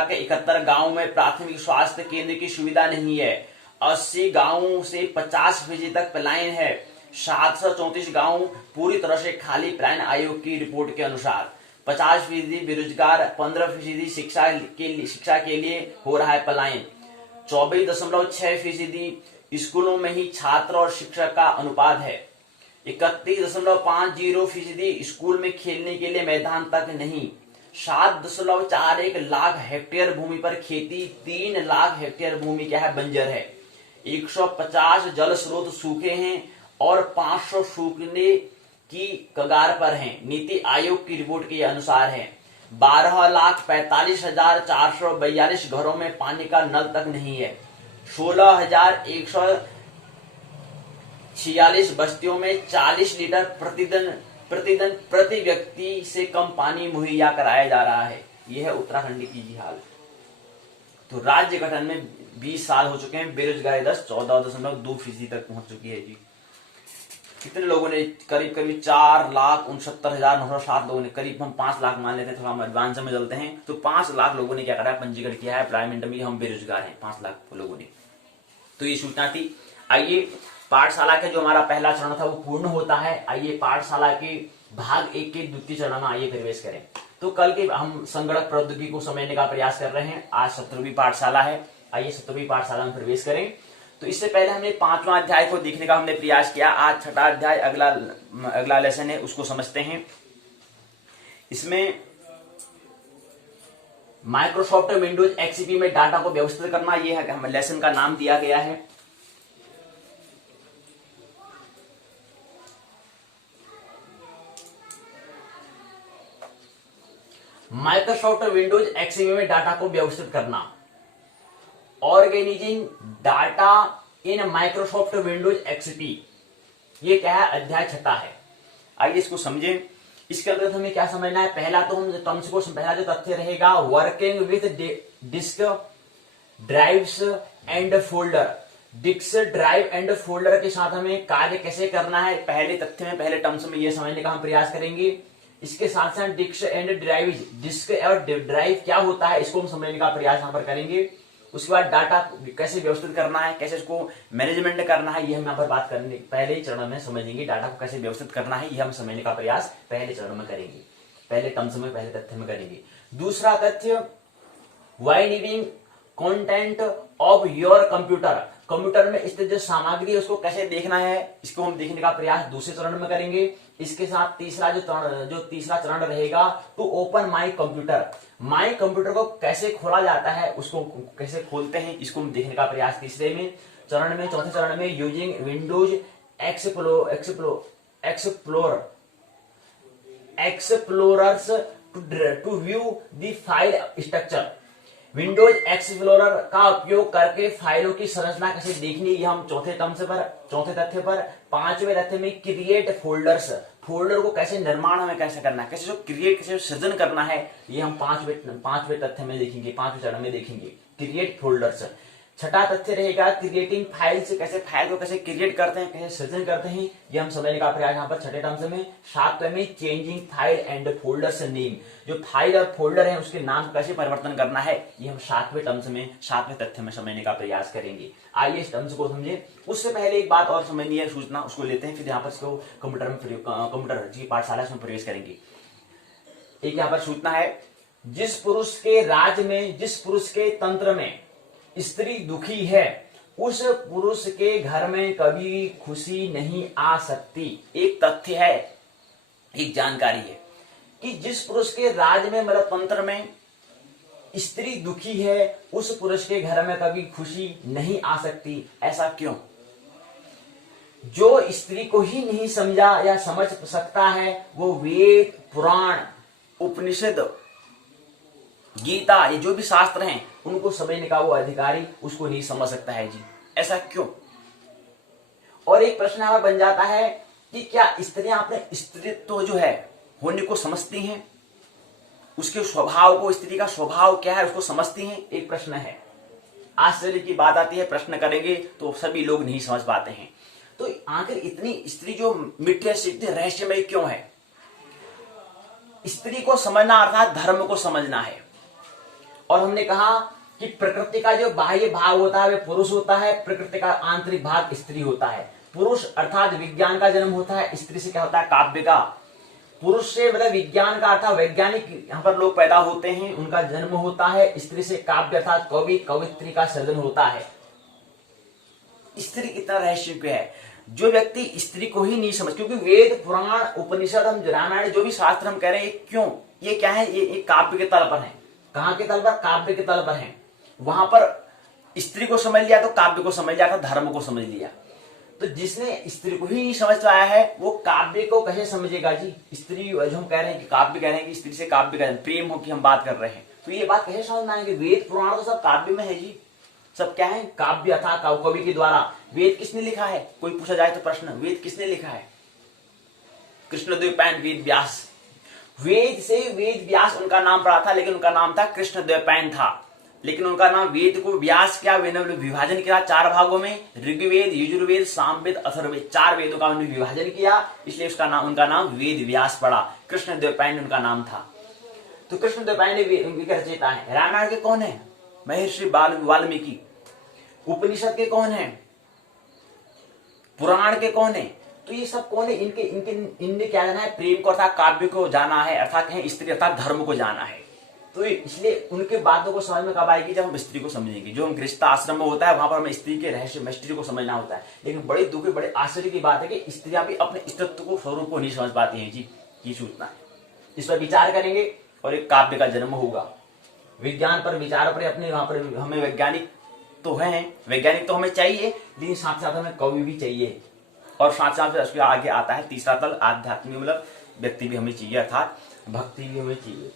के 71 गांवों में प्राथमिक स्वास्थ्य केंद्र की सुविधा नहीं है। 80 गांवों से 50% तक पलायन है। 734 गांव पूरी तरह से खाली। पलायन आयोग की रिपोर्ट के अनुसार 50% बेरोजगार, 15% शिक्षा के लिए हो रहा है पलायन। 24.6% स्कूलों में ही छात्र और शिक्षक का अनुपात है। 31.50% स्कूल में खेलने के लिए मैदान तक नहीं। 7.41 लाख हेक्टेयर भूमि पर खेती, 3 लाख हेक्टेयर भूमि क्या है, बंजर है। 150 जल स्रोत सूखे हैं और 500 सूखने की कगार पर हैं। नीति आयोग की रिपोर्ट के अनुसार है 12,45,442 घरों में पानी का नल तक नहीं है। 16,146 बस्तियों में 40 लीटर प्रतिदिन प्रति व्यक्ति से कम पानी मुहैया कराया जा रहा है। यह है उत्तराखंड की हाल। तो राज्य गठन में 20 साल हो चुके हैं। बेरोजगारी दर 14.2% तक पहुंच चुकी है जी। कितने लोगों ने? करीब 4,69,907 लोगों ने, करीब हम 5 लाख मान लेते हैं, थोड़ा हम एडवांस में चलते हैं। तो 5 लाख लोगों ने क्या करा है, पंजीकरण किया है एम्प्लॉयमेंट में। हम बेरोजगार हैं 5 लाख लोगों ने। तो ये सूचना थी। आइए पाठशाला का जो हमारा पहला चरण था वो पूर्ण होता है। आइए पाठशाला के भाग 1 के द्वितीय चरण में आइए प्रवेश करें। तो कल के हम संगणक प्रौद्योगिकी को समझने का प्रयास कर रहे हैं। आज 17वीं पाठशाला है। आइए 17वीं पाठशाला में प्रवेश करें। तो इससे पहले हमने 5वां अध्याय को देखने का हमने प्रयास किया। आज 6ठा अध्याय अगला लेसन है, उसको समझते हैं। इसमें माइक्रोसॉफ्ट विंडोज एक्सपी में डाटा को व्यवस्थित करना, यह है लेसन का नाम दिया गया है। माइक्रोसॉफ्ट विंडोज एक्सपी में डाटा को व्यवस्थित करना। Organising data in Microsoft Windows XP. ये क्या है? अध्याय 6 है। आइए इसको समझें। इसके अंदर हमें क्या समझना है? पहला तो हम टर्म्स को, पहला जो तथ्य रहेगा, working with disk drives and folder. Disk drive and folder के साथ हमें कार्य कैसे करना है, पहले तथ्य में, पहले टर्म्स में ये समझने का हम प्रयास करेंगे। इसके साथ साथ डिस्क एंड ड्राइव, डिस्क और ड्राइव क्या होता है, इसको हम समझने का प्रयास यहाँ पर करेंगे। उसके बाद डाटा कैसे व्यवस्थित करना है, कैसे इसको मैनेजमेंट करना है, ये हम यहाँ पर बात करने पहले चरण में समझेंगे। डाटा को कैसे व्यवस्थित करना है, ये हम समझने का प्रयास पहले चरण में करेंगे, पहले टर्म्स में, पहले तथ्य में करेंगे। दूसरा तथ्य, वाइनिविंग content of your computer. Computer में स्थित जो सामग्री है उसको कैसे देखना है, इसको हम देखने का प्रयास दूसरे चरण में करेंगे। इसके साथ तीसरा तीसरा चरण रहेगा, to open My Computer. My Computer को कैसे खोला जाता है, उसको कैसे खोलते हैं, इसको हम देखने का प्रयास तीसरे में चरण में। चौथे चरण में, using Windows Explorers to view the file structure. Windows Explorer का उपयोग करके फाइलों की संरचना कैसे देखनी, ये हम चौथे तथ्य पर। पांचवें तथ्य में, क्रिएट फोल्डर्स। फोल्डर को कैसे निर्माण हमें कैसे करना है, कैसे जो क्रिएट, कैसे सृजन करना है, ये हम पांचवें तथ्य में देखेंगे, पांचवें चरण में देखेंगे, क्रिएट फोल्डर्स। छठा तथ्य रहेगा, क्रिएटिंग फाइल्स। कैसे फाइल को कैसे क्रिएट करते हैं, कैसे सृजन करते हैं, ये हम समझने का प्रयास यहाँ पर छठे टर्म्स में। सातवें में, changing file and folders name. जो फाइल और फोल्डर है उसके नाम को कैसे परिवर्तन करना है, ये हम सातवें टर्म्स में, सातवें तथ्य में समझने का प्रयास करेंगे। आइए इस टर्म्स को समझे। उससे पहले एक बात और समझनी है, सूचना, उसको लेते हैं, फिर यहाँ पर इसको कंप्यूटर की पाठशाला में प्रवेश करेंगे। एक यहाँ पर सूचना है, जिस पुरुष के तंत्र में स्त्री दुखी है, उस पुरुष के घर में कभी खुशी नहीं आ सकती। एक तथ्य है, एक जानकारी है कि जिस पुरुष के राज में, मतलब तंत्र में स्त्री दुखी है, उस पुरुष के घर में कभी खुशी नहीं आ सकती। ऐसा क्यों? जो स्त्री को ही नहीं समझा या समझ सकता है, वो वेद, पुराण, उपनिषद, गीता, ये जो भी शास्त्र हैं, उनको समझने का वो अधिकारी उसको नहीं समझ सकता है जी। ऐसा क्यों? और एक प्रश्न हमारा बन जाता है कि क्या स्त्रियां अपने स्त्रीत्व जो है होने को समझती हैं, उसके स्वभाव को, स्त्री का स्वभाव क्या है उसको समझती हैं? एक प्रश्न है। आश्चर्य की बात आती है, प्रश्न करेंगे तो सभी लोग नहीं समझ पाते हैं। तो आखिर इतनी स्त्री जो मिथ्या सिद्ध रहस्यमय क्यों है? स्त्री को समझना अर्थात धर्म को समझना है। और हमने कहा कि प्रकृति का जो बाह्य भाग होता है वह पुरुष होता है, प्रकृति का आंतरिक भाग स्त्री होता है। पुरुष अर्थात विज्ञान का जन्म होता है, स्त्री से क्या होता है? काव्य का। पुरुष से मतलब विज्ञान का अर्थात वैज्ञानिक यहाँ पर लोग पैदा होते हैं, उनका जन्म होता है। स्त्री से काव्य अर्थात कवि, कवित्री का सृजन होता है। स्त्री कितना रहस्य है, जो व्यक्ति स्त्री को ही नहीं समझ, क्योंकि वेद, पुराण, उपनिषद, हम रामायण, जो भी शास्त्र हम कह रहे हैं, क्यों, ये क्या है, ये काव्य के तल पर है। कहाँ के तल पर? काव्य के तल पर है। वहां पर स्त्री को समझ लिया तो काव्य को समझ लिया था, धर्म को समझ लिया। तो जिसने स्त्री को ही नहीं समझ पाया है, वो काव्य को कैसे समझेगा जी? स्त्री जो हम कह रहे हैं कि काव्य कह रहे हैं कि स्त्री से काव्य कह रहे हैं, प्रेम हो कि हम बात कर रहे हैं, तो ये बात कैसे समझ में आएगी? वेद पुराण तो सब काव्य में है जी, सब क्या है? काव्य था, कवि के द्वारा। वेद किसने लिखा है? कोई पूछा जाए तो प्रश्न, वेद किसने लिखा है? कृष्णद्वैपायन वेद व्यास। वेद से वेद व्यास उनका नाम पड़ा था, लेकिन उनका नाम था कृष्णद्वैपायन था। लेकिन उनका नाम, वेद को व्यास क्या विभाजन किया 4 भागों में, ऋग्वेद, यजुर्वेद, सामवेद, अथर्ववेद, 4 वेदों का उन्होंने विभाजन किया, इसलिए उनका नाम वेद व्यास पड़ा। कृष्णद्वैपायन उनका नाम था। तो कृष्णद्वैपायन रचयिता है। रामायण के कौन है? महर्षि वाल्मीकि। उपनिषद के कौन है? पुराण के कौन है? तो ये सब कौन है? इनने क्या जाना है? प्रेम को अर्थात काव्य को जाना है, अर्थात कहें स्त्री अर्थात धर्म को जाना है। तो इसलिए उनके बातों को समझ में कब आएगी? जब हम स्त्री को समझेंगे। जो हम गृहस्थ आश्रम में होता है वहां पर हमें स्त्री के रहस्य, स्त्री को समझना होता है। लेकिन बड़े दुख, बड़े आश्चर्य की बात है कि स्त्रियां भी अपने अस्तित्व को, स्वरूप को नहीं समझ पाती हैं जी। ये सूचना है, इस पर विचार करेंगे और एक काव्य का जन्म होगा। विज्ञान पर, विचार पर, अपने वहां पर हमें वैज्ञानिक तो है, वैज्ञानिक तो हमें चाहिए, लेकिन साथ साथ हमें कवि भी चाहिए। और साथ साथ उसके आगे आता है तीसरा तल, आध्यात्मिक, मतलब व्यक्ति भी हमें चाहिए, अर्थात भक्ति भी हमें चाहिए।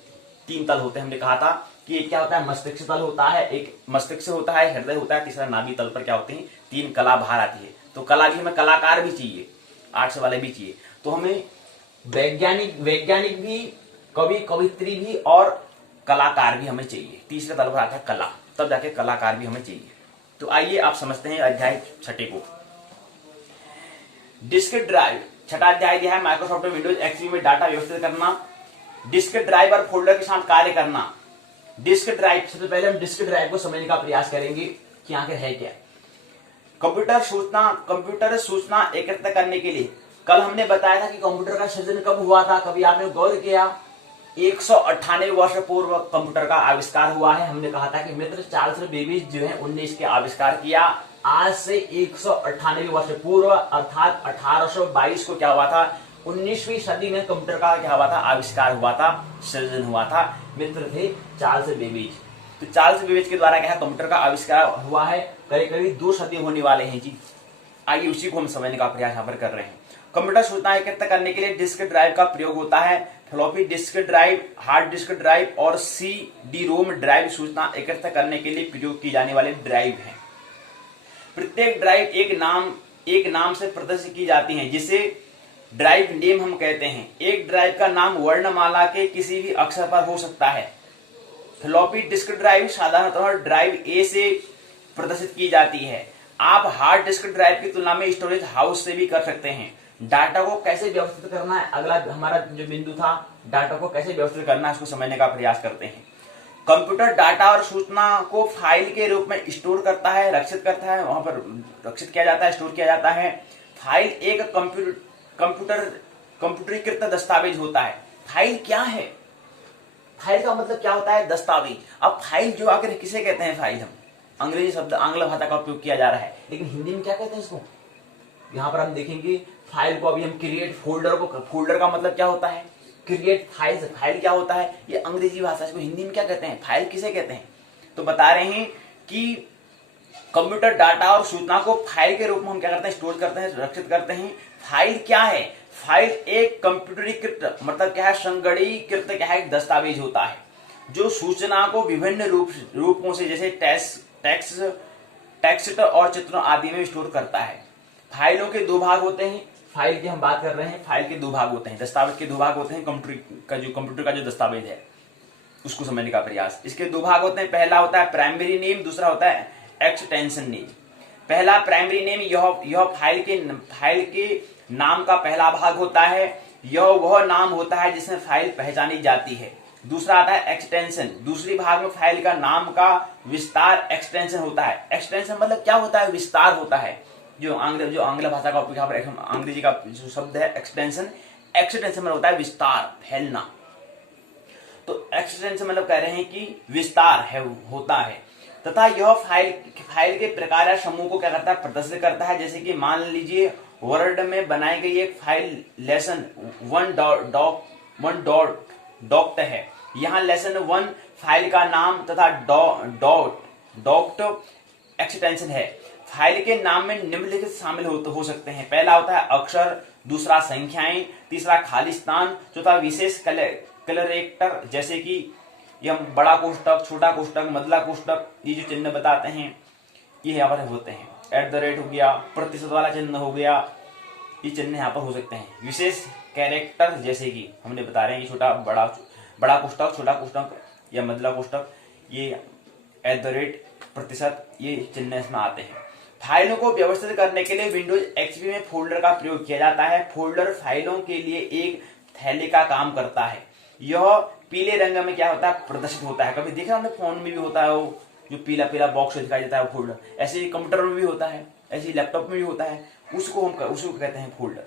तीन तल होते हैं। हमने कहा था कि एक क्या होता है, मस्तिष्क तल होता है, एक मस्तिष्क होता है, हृदय होता है, तीसरा नाभि तल पर क्या होते हैं, तीन कला बाहर आती है। तो कला भी हमें कलाकार भी चाहिए, आर्ट्स वाले भी चाहिए, तो हमें वैज्ञानिक भी, कवि कवित्री भी और कलाकार भी हमें चाहिए। तीसरे तल पर आता है कला, तब जाके कलाकार भी हमें चाहिए। तो आइए आप समझते हैं अध्याय 6 को। डिस्क ड्राइव, छठा अध्याय दिया है माइक्रोसॉफ्ट विंडोज एक्सपी में डाटा व्यवस्थित करना, डिस्क ड्राइव और फोल्डर के साथ कार्य करना। डिस्क ड्राइव, सबसे पहले हम डिस्क ड्राइव को समझने का प्रयास करेंगे कि आखिर है क्या। कंप्यूटर सूचना एकत्र करने के लिए, कल हमने बताया था कि कंप्यूटर का सृजन कब हुआ था, कभी आपने गौर किया? 198 वर्ष पूर्व कंप्यूटर का आविष्कार हुआ है। हमने कहा था कि मित्र चार्ल्स बेबेज जो है उनने इसके आविष्कार किया। आज से 198 वर्ष पूर्व अर्थात 1822 को क्या हुआ था, 19वीं सदी में कंप्यूटर का क्या हुआ था, आविष्कार हुआ था, सृजन हुआ था। मित्र थे चार्ल्स बेबेज। तो चार्ल्स बेबेज के द्वारा क्या है, कंप्यूटर का आविष्कार हुआ है। करीब करीब 2 सदी होने वाले हैं जी। आइए उसी को हम समझने का प्रयास यहाँ पर कर रहे हैं। कंप्यूटर सूचना एकत्र करने के लिए डिस्क ड्राइव का प्रयोग होता है। Floppy disk drive, hard disk drive और CD रोम ड्राइव सूचना एकत्र करने के लिए प्रयोग की जाने वाले ड्राइव हैं। प्रत्येक ड्राइव एक नाम से प्रदर्शित की जाती है, जिसे ड्राइव नेम हम कहते हैं। एक ड्राइव का नाम वर्णमाला के किसी भी अक्षर पर हो सकता है। फ्लॉपी डिस्क ड्राइव साधारणतः ड्राइव ए से प्रदर्शित की जाती है। आप हार्ड डिस्क ड्राइव की तुलना में स्टोरेज हाउस से भी कर सकते हैं। डाटा को कैसे व्यवस्थित करना है, अगला हमारा जो बिंदु था, डाटा को कैसे व्यवस्थित करना है, उसको समझने का प्रयास करते हैं। कंप्यूटर डाटा और सूचना को फाइल के रूप में स्टोर करता है, रक्षित करता है, वहां पर रक्षित किया जाता है, स्टोर किया जाता है। फाइल एक कंप्यूटरीकृत दस्तावेज होता है। फाइल क्या है? फाइल का मतलब क्या होता है, दस्तावेज। अब फाइल जो आखिर किसे कहते हैं, फाइल हम अंग्रेजी शब्द आंग्ल भाषा का उपयोग किया जा रहा है, लेकिन हिंदी में क्या कहते हैं इसको? यहाँ पर हम देखेंगे फाइल को, अभी हम क्रिएट फोल्डर को, फोल्डर का मतलब क्या होता है, क्रिएट फाइल, फाइल क्या होता है, ये अंग्रेजी भाषा, इसको हिंदी में क्या कहते हैं, फाइल किसे कहते हैं? तो बता रहे हैं कि कंप्यूटर डाटा और सूचना को फाइल के रूप में हम क्या करते हैं, स्टोर करते हैं, रक्षित करते हैं। फाइल क्या है? फाइल एक कंप्यूटरीकृत मतलब क्या है, संगणकीकृत क्या है, एक दस्तावेज होता है जो सूचना को विभिन्न रूपों से, जैसे टेक्स्ट और चित्रों आदि में स्टोर करता है। फाइलों के 2 भाग होते हैं। फाइल की हम बात कर रहे हैं, फाइल के 2 भाग होते हैं, दस्तावेज के 2 भाग होते हैं। कंप्यूटर का जो दस्तावेज है उसको समझने का प्रयास। इसके 2 भाग होते हैं। पहला होता है प्राइमरी नेम, दूसरा होता है एक्सटेंशन नेम। पहला प्राइमरी नेम, यह फाइल के नाम का पहला भाग होता है। यह वह नाम होता है जिसमें फाइल पहचानी जाती है। दूसरा आता है एक्सटेंशन, दूसरी भाग में फाइल का नाम का विस्तार एक्सटेंशन होता है। एक्सटेंशन मतलब क्या होता है, विस्तार होता है। जो आंग्ल भाषा का उपयोग, अंग्रेजी का जो शब्द है एक्सटेंशन मतलब होता है विस्तार, फैलना। तो एक्सटेंशन मतलब कह रहे हैं कि विस्तार है, होता है। तथा यह फाइल के प्रकार या समूह को क्या करता है, प्रदर्शित करता है। जैसे कि मान लीजिए वर्ड में बनाई गई एक फाइल लेसन 1 डॉक्ट है। यहाँ लेसन 1 फाइल का नाम तथा डॉक्ट एक्सटेंशन है। फाइल के नाम में निम्नलिखित शामिल हो सकते हैं। पहला होता है अक्षर, दूसरा संख्याएं, तीसरा खाली स्थान, चौथा विशेष कैरेक्टर, जैसे कि यह बड़ा कोष्टक, छोटा कोष्टक, मध्य कोष्टक, ये जो चिन्ह बताते हैं ये यहाँ पर होते हैं। @ हो गया, प्रतिशत वाला चिन्ह हो गया, ये चिन्ह यहाँ पर हो सकते हैं। विशेष कैरेक्टर जैसे कि हमने बता रहे हैं कि छोटा बड़ा कोष्टक, छोटा कोष्टक या मध्य कोष्टक, ये @ प्रतिशत, ये चिन्ह इसमें आते हैं। फाइलों को व्यवस्थित करने के लिए विंडोज एक्सपी में फोल्डर का प्रयोग किया जाता है। फोल्डर फाइलों के लिए एक थैले का काम करता है। यह पीले रंग में क्या होता है, प्रदर्शित होता है। कभी देखा हमने फोन में भी होता है वो जो पीला पीला बॉक्स दिखाई देता है, फोल्डर। ऐसे ही कंप्यूटर में भी होता है, ऐसे ही लैपटॉप में भी होता है। उसको कहते हैं फोल्डर।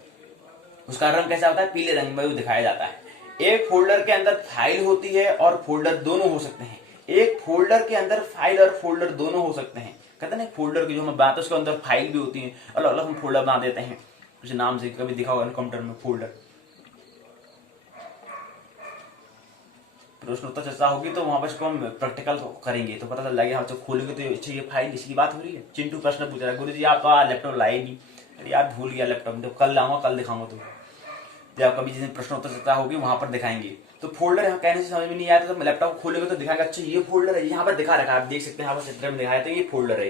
उसका रंग कैसा होता है, पीले रंग में दिखाया जाता है। एक फोल्डर के अंदर फाइल होती है और फोल्डर दोनों हो सकते हैं। एक फोल्डर के अंदर फाइल और फोल्डर दोनों हो सकते हैं। कहते हैं फोल्डर की जो हम बात है उसके अंदर फाइल भी होती है, अलग अलग हम फोल्डर बना देते हैं उस नाम से। कभी दिखा होगा कंप्यूटर में फोल्डर। प्रश्नोत्तर चर्चा होगी तो वहां पर इसको हम प्रैक्टिकल करेंगे तो पता चल जाएगा। हम जब खोलेंगे तो अच्छा ये फाइल इसकी बात हो रही है। चिंटू प्रश्न पूछ रहा है, गुरु जी आपका लैपटॉप लाए नहीं? अरे यार भूल गया लैपटॉप, तो कल लाऊंगा, कल दिखाऊंगा। तो जब कभी जिस दिन प्रश्नोत्तर चर्चा होगी वहां पर दिखाएंगे। तो फोल्डर यहाँ कहने से समझ में नहीं आता, तो लैपटॉप खोलेंगे तो दिखाएगा अच्छा ये फोल्डर है, यहाँ पर दिखा रखा है, आप देख सकते हैं यहाँ पर चित्र में दिखाया, तो ये फोल्डर है,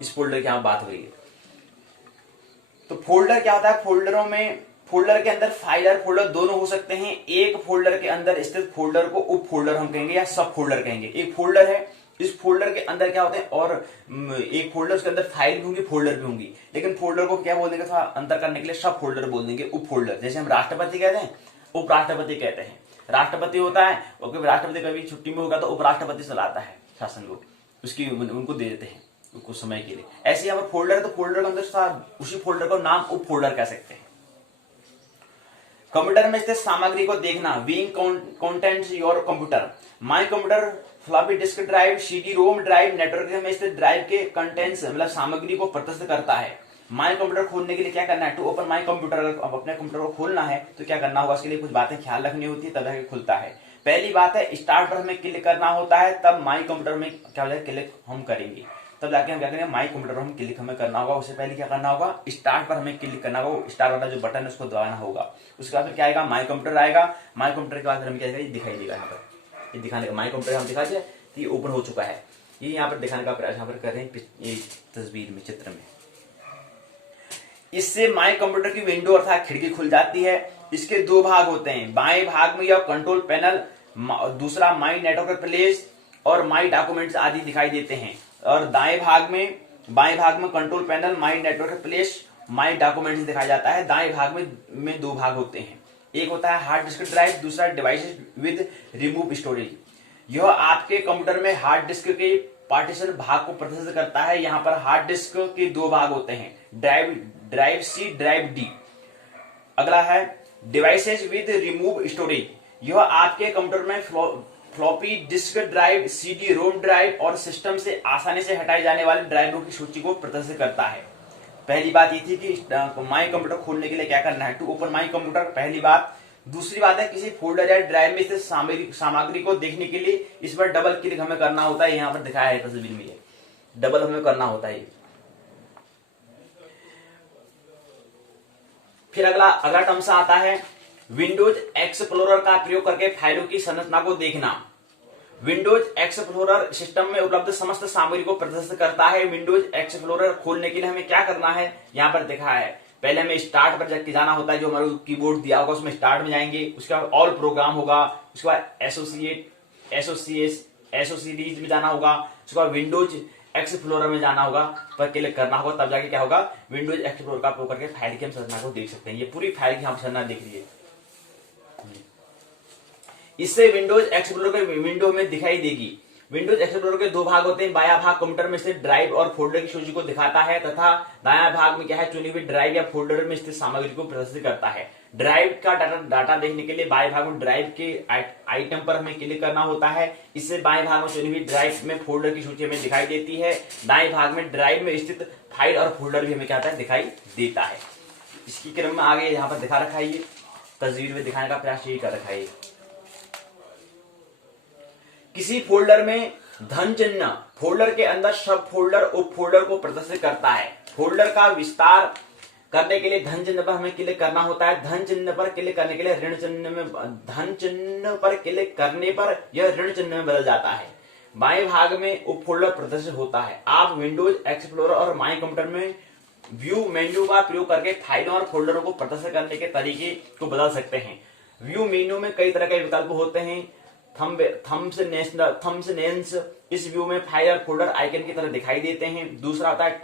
इस फोल्डर की यहाँ बात हो रही है। तो फोल्डर क्या होता है, फोल्डरों में, फोल्डर के अंदर फाइल और फोल्डर दोनों हो सकते हैं। एक फोल्डर के अंदर स्थित फोल्डर को उप फोल्डर हम कहेंगे या सब फोल्डर कहेंगे। एक फोल्डर है, इस फोल्डर के अंदर क्या होते हैं, और एक फोल्डर के अंदर फाइल भी होंगी, फोल्डर भी होंगी, लेकिन फोल्डर को क्या बोल देंगे, थोड़ा अंतर करने के लिए सब फोल्डर बोल देंगे, उप फोल्डर। जैसे हम राष्ट्रपति कहते हैं, उपराष्ट्रपति कहते हैं। राष्ट्रपति होता है और कभी राष्ट्रपति कभी छुट्टी में होगा तो उपराष्ट्रपति चलाता है शासन को, उसकी उनको दे देते हैं कुछ समय के लिए। ऐसे यहाँ पर फोल्डर है, तो फोल्डर के अंदर उसी फोल्डर को नाम उप फोल्डर कह सकते हैं। कंप्यूटर में स्थित सामग्री को देखना, viewing contents your computer. My computer floppy disk drive, CD ROM drive, network में स्थित ड्राइव के कंटेंट्स मतलब सामग्री को प्रदर्शित करता है। माई कंप्यूटर खोलने के लिए क्या करना है, टू ओपन माई कंप्यूटर, अब अपने कंप्यूटर को खोलना है तो क्या करना होगा, उसके लिए कुछ बातें ख्याल रखनी होती है, तब जाके खुलता है। पहली बात है स्टार्ट पर हमें क्लिक करना होता है, तब माई कंप्यूटर में क्या हो जाए क्लिक हम करेंगे, तब जाके हम क्या करेंगे, माई कंप्यूटर हम क्लिक हमें करना होगा। उससे पहले क्या करना होगा, स्टार्ट पर हमें क्लिक करना होगा, स्टार्ट वाला जो बटन है उसको दबाना होगा। उसके बाद क्या आएगा, माई कंप्यूटर आएगा। माई कंप्यूटर के बाद हमें क्या ये दिखाई देगा, यहाँ पर ये दिखाने का, माई कंप्यूटर हम दिखा दिया, ये ओपन हो चुका है। ये यहाँ पर दिखाने का प्रयास यहाँ पर कर रहे हैं ये तस्वीर में, चित्र में। इससे माई कंप्यूटर की विंडो अर्थात खिड़की खुल जाती है। इसके दो भाग होते हैं, बाएं भाग में यह कंट्रोल पैनल, दूसरा माई नेटवर्क प्लेस और माई डॉक्यूमेंट्स आदि दिखाई देते हैं, और बाएं भाग में control panel, my network place, my documents दिखाया जाता है। दाएं भाग में दो भाग होते हैं, एक होता है हार्ड डिस्क ड्राइव, दूसरा डिवाइसेस विद रिमूव स्टोरेज। यह आपके कंप्यूटर में हार्ड डिस्क के पार्टीशन भाग को प्रदर्शित करता है। यहाँ पर हार्ड डिस्क के दो भाग होते हैं, ड्राइव सी, ड्राइव डी। अगला है डिवाइसेस विद रिमूव स्टोरेज। यह आपके कंप्यूटर में floppy disk drive, CD ROM drive और सिस्टम से आसानी से हटाए जाने वाले ड्राइवों की सूची को प्रदर्शित करता है। पहली बात ये थी कि माई कंप्यूटर खोलने के लिए क्या करना है, टू ओपन माई कंप्यूटर, पहली बात। दूसरी बात है किसी फोल्डर या ड्राइव में स्थित सामग्री को देखने के लिए इस पर डबल क्लिक हमें करना होता है। यहाँ पर दिखाया है तस्वीर में, ये डबल हमें करना होता है। फिर अगला टर्म्स आता है विंडोज एक्सप्लोरर का प्रयोग करके फाइलों की संरचना को देखना। विंडोज एक्सप्लोरर सिस्टम में उपलब्ध समस्त सामग्री को प्रदर्शित करता है। विंडोज एक्सप्लोरर खोलने के लिए हमें क्या करना है, यहाँ पर दिखा है। पहले हमें स्टार्ट पर जाना होता है, जो हमारे कीबोर्ड दिया होगा उसमें स्टार्ट में जाएंगे, उसके बाद ऑल प्रोग्राम होगा, उसके बाद एसोसिएटीज में जाना होगा, उसके बाद विंडोज एक्सप्लोरर में जाना होगा, पर क्लिक करना होगा, तब जाके क्या होगा, विंडोज एक्सप्लोरर का उपयोग करके फाइल की हम संरचना को देख सकते हैं। ये पूरी फाइल की हम संरचना देख रही है, इससे विंडोज एक्सप्लोरर के विंडो में दिखाई देगी। विंडोज एक्सप्लोरर के दो भाग होते हैं, बायां भाग कंप्यूटर में स्थित ड्राइव और फोल्डर की सूची को दिखाता है, तथा दायां भाग में क्या है, चुनी हुई ड्राइव या फोल्डर में स्थित सामग्री को प्रदर्शित करता है। ड्राइव का डाटा देखने के लिए बाएं भाग में ड्राइव के आइटम पर हमें क्लिक करना होता है, इससे बाएं भाग में चुनी हुई ड्राइव में फोल्डर की सूची हमें दिखाई देती है। दाएं भाग में ड्राइव में स्थित फाइल और फोल्डर भी हमें क्या होता है, दिखाई देता है। इसकी क्रम में आगे यहाँ पर दिखा रखा है, ये तस्वीर में दिखाने का प्रयास यही कर रखा है। किसी फोल्डर में धन चिन्ह फोल्डर के अंदर सब फोल्डर उप फोल्डर को प्रदर्शित करता है। फोल्डर का विस्तार करने के लिए धन चिन्ह पर हमें क्लिक करना होता है। धन चिन्ह पर क्लिक करने के लिए ऋण चिन्ह में, धन चिन्ह पर क्लिक करने पर यह ऋण चिन्ह में बदल जाता है। बाएं भाग में उप फोल्डर प्रदर्शित होता है। आप विंडोज एक्सप्लोरर और माई कंप्यूटर में व्यू मेन्यू का प्रयोग करके फाइलों और फोल्डरों को प्रदर्शित करने के तरीके को बदल सकते हैं। व्यू मेन्यू में कई तरह के विकल्प होते हैं। थंब्नेल्स इस व्यू में फाइल और फोल्डर आइकन की तरह दिखाई देते हैं। दूसरा आता है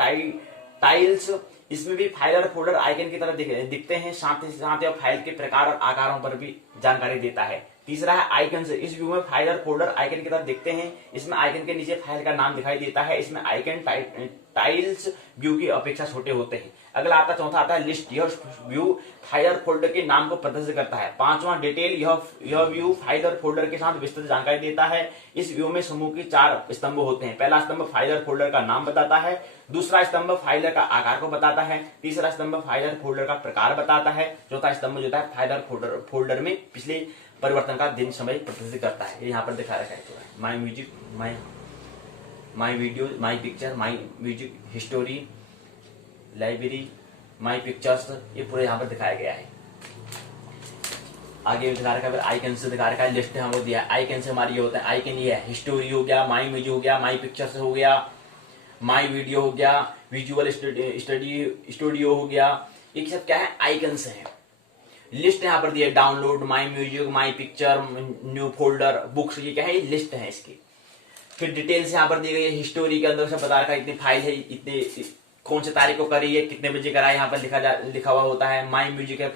टाइल्स, इसमें भी फाइल और फोल्डर आइकन की तरह दिखते हैं, साथ ही फाइल के प्रकार और आकारों पर भी जानकारी देता है। तीसरा है आइकन, इस व्यू में फाइल और फोल्डर आइकन की तरह दिखते हैं, इसमें आइकन के नीचे फाइल का नाम दिखाई देता है। इसमें आइकन टाइल्स व्यू की अपेक्षा छोटे होते हैं। अगला चौथा आता है लिस्ट, यह व्यू फाइल और फोल्डर के नाम को प्रदर्शित करता है। पांचवा डिटेल, यह व्यू फाइल और फोल्डर के साथ विस्तृत जानकारी देता है। इस व्यू में समूह की 4 स्तंभ होते हैं। पहला स्तंभ फाइल और फोल्डर का नाम बताता है, दूसरा स्तंभ फाइल का आकार को बताता है, तीसरा स्तंभ फाइल और फोल्डर का प्रकार बताता है, चौथा स्तंभ जो है फाइल और फोल्डर में पिछले परिवर्तन का दिन समय प्रदर्शित करता है। यहाँ पर दिखा रखा है my music, my video, my picture, my music, history, library, my pictures, ये पूरे यहाँ पर दिखाया गया है। आगे दिखा रखा है, आइकन से दिखा रखा है, लिस्ट है हमको दिया है। आइकन से हमारी ये होता है, आइकन ये है, हिस्टोरी हो गया, माई म्यूजिक हो गया, माई पिक्चर्स हो गया, माई वीडियो हो गया, विजुअल स्टूडियो हो गया। ये सब क्या है, आइकन्स हैं। लिस्ट यहाँ पर दिया है, download, my music, my picture, new folder, books, ये क्या है, ये लिस्ट है इसकी। फिर डिटेल्स यहाँ पर दी गई है, हिस्टोरी के अंदर से बता रखा है इतनी फाइल है, इतने कौन से तारीख को करी है, कितने बजे करा है, यहाँ पर लिखा हुआ होता है। माई म्यूजिक है,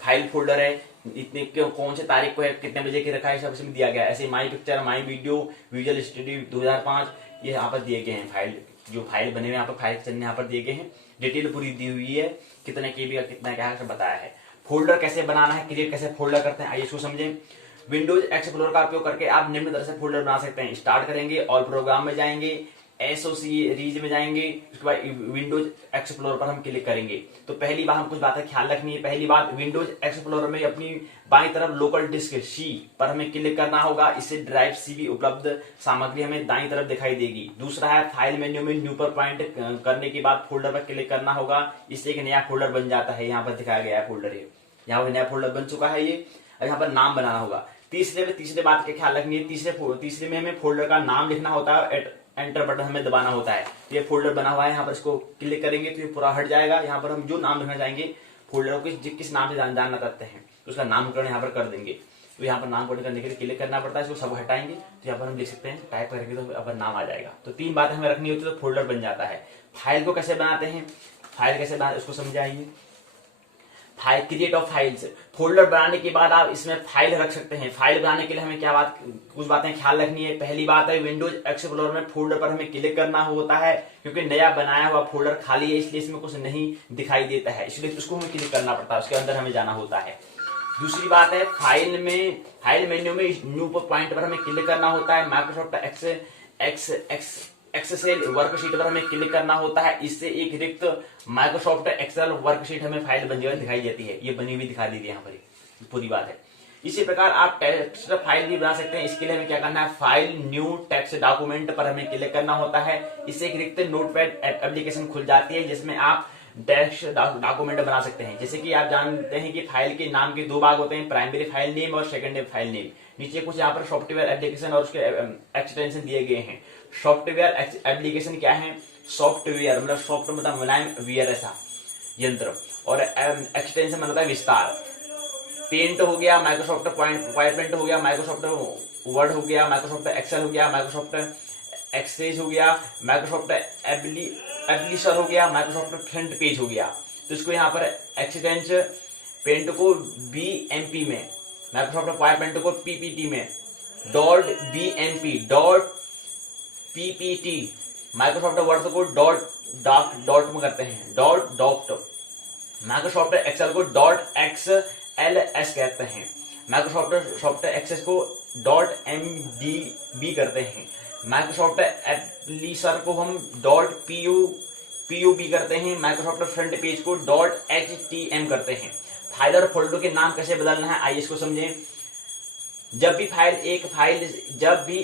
फाइल फोल्डर है, इतने कौन से तारीख को है, कितने बजे की रखा है, सब इसमें दिया गया है। ऐसे माई picture, my video, visual studio 2005, ये यहाँ पर दिए गए हैं फाइल, जो फाइल बने हुए यहाँ पर फाइल चलने यहाँ पर दिए गए हैं। डिटेल पूरी दी हुई है, कितने KB का कितना क्या है बताया है। फोल्डर कैसे बनाना है, क्रिएट कैसे फोल्डर करते हैं, आइए इसको समझें। विंडोज एक्सप्लोरर का उपयोग करके आप निम्न तरह से फोल्डर बना सकते हैं। स्टार्ट करेंगे, ऑल प्रोग्राम में जाएंगे, एसोसीरीज में जाएंगे, उसके बाद विंडोज एक्सप्लोरर पर हम क्लिक करेंगे। तो पहली बात हम कुछ बातें ख्याल रखनी है। पहली बात, विंडोज एक्सप्लोरर में अपनी बाईं तरफ लोकल डिस्क C पर हमें क्लिक करना होगा। इससे ड्राइव C भी उपलब्ध सामग्री हमें दाईं तरफ दिखाई देगी। दूसरा है, फाइल मेन्यू में न्यू पर पॉइंट करने के बाद फोल्डर पर क्लिक करना होगा। इससे एक नया फोल्डर बन जाता है, यहाँ पर दिखाया गया है फोल्डर, यहाँ पर नया फोल्डर बन चुका है ये। और यहाँ पर नाम बनाना होगा। तीसरे बात का ख्याल रखनी है, तीसरे में हमें फोल्डर का नाम लिखना होता है, एंटर बटन हमें दबाना होता है। तो ये फोल्डर बना हुआ है, यहाँ पर इसको क्लिक करेंगे तो ये पूरा हट जाएगा। यहाँ पर हम जो नाम लिखना चाहेंगे, फोल्डर को किस नाम से जानना चाहते हैं, तो उसका नामकरण यहाँ पर कर देंगे। तो यहाँ पर नामकरण करने के लिए क्लिक करना पड़ता है, इसको सब हटाएंगे तो यहाँ पर हम लिख सकते हैं, टाइप करेंगे तो यहाँ पर नाम आ जाएगा। तो 3 बातें हमें रखनी होती है, तो फोल्डर बन जाता है। फाइल को कैसे बनाते हैं, फाइल कैसे बनाते उसको समझाइए। File, create of files, folder बनाने के बाद आप इसमें फाइल रख सकते हैं। फाइल बनाने के लिए हमें कुछ बातें ख्याल रखनी है। पहली बात है, विंडोज एक्सप्लोरर में फोल्डर पर हमें क्लिक करना होता है, क्योंकि नया बनाया हुआ फोल्डर खाली है, इसलिए इसमें कुछ नहीं दिखाई देता है, इसलिए उसको हमें क्लिक करना पड़ता है, उसके अंदर हमें जाना होता है। दूसरी बात है, फाइल मेन्यू में न्यू पॉइंट पर हमें क्लिक करना होता है। माइक्रोसॉफ्ट एक्सेल वर्कशीट पर हमें क्लिक करना होता है। इससे एक रिक्त माइक्रोसॉफ्ट एक्सेल वर्कशीट हमें फाइल बनी हुई दिखाई देती है, ये बनी हुई दिखा दी थी यहाँ पर, पूरी बात है। इसी प्रकार आप टेक्स्ट फाइल भी बना सकते हैं। इसके लिए हमें क्या करना है, फाइल न्यू टेक्स्ट डॉक्यूमेंट पर हमें क्लिक करना होता है। इससे एक रिक्त नोटपैड एप्लीकेशन खुल जाती है, जिसमें आप टेक्स्ट डॉक्यूमेंट बना सकते हैं। जैसे कि आप जानते हैं कि फाइल के नाम के 2 भाग होते हैं, प्राइमरी फाइल नेम और सेकेंडरी फाइल नेम। नीचे कुछ यहाँ पर सॉफ्टवेयर एप्लीकेशन और उसके एक्सटेंशन दिए गए हैं। सॉफ्टवेयर एप्लीकेशन क्या है, सॉफ्टवेयर मतलब सॉफ्ट मतलब मुलायम वियर ऐसा यंत्र, और एक्सटेंशन मतलब है विस्तार। पेंट हो गया, माइक्रोसॉफ्ट पॉइंट हो गया, माइक्रोसॉफ्ट वर्ड हो गया, माइक्रोसॉफ्ट एक्सेल हो गया, माइक्रोसॉफ्ट एक्सेस हो गया, माइक्रोसॉफ्ट एप्लीसर हो गया, माइक्रोसॉफ्ट फ्रंट पेज हो गया। तो इसको यहाँ पर एक्सटेंस पेंट को BMP में, माइक्रोसॉफ्ट पॉइंट को PPT में, .BMP .PPT, Microsoft word co dot में करते हैं, डॉट। माइक्रोसॉफ्ट एक्सेल को .XLS कहते हैं। माइक्रोसॉफ्ट एक्सेस को .MDB करते हैं। माइक्रोसॉफ्ट एप्लीसर को हम .PUB करते हैं। माइक्रोसॉफ्ट फ्रंट पेज को .HTM करते हैं। फाइल और फोल्डर के नाम कैसे बदलना है, आइए इसको समझें। जब भी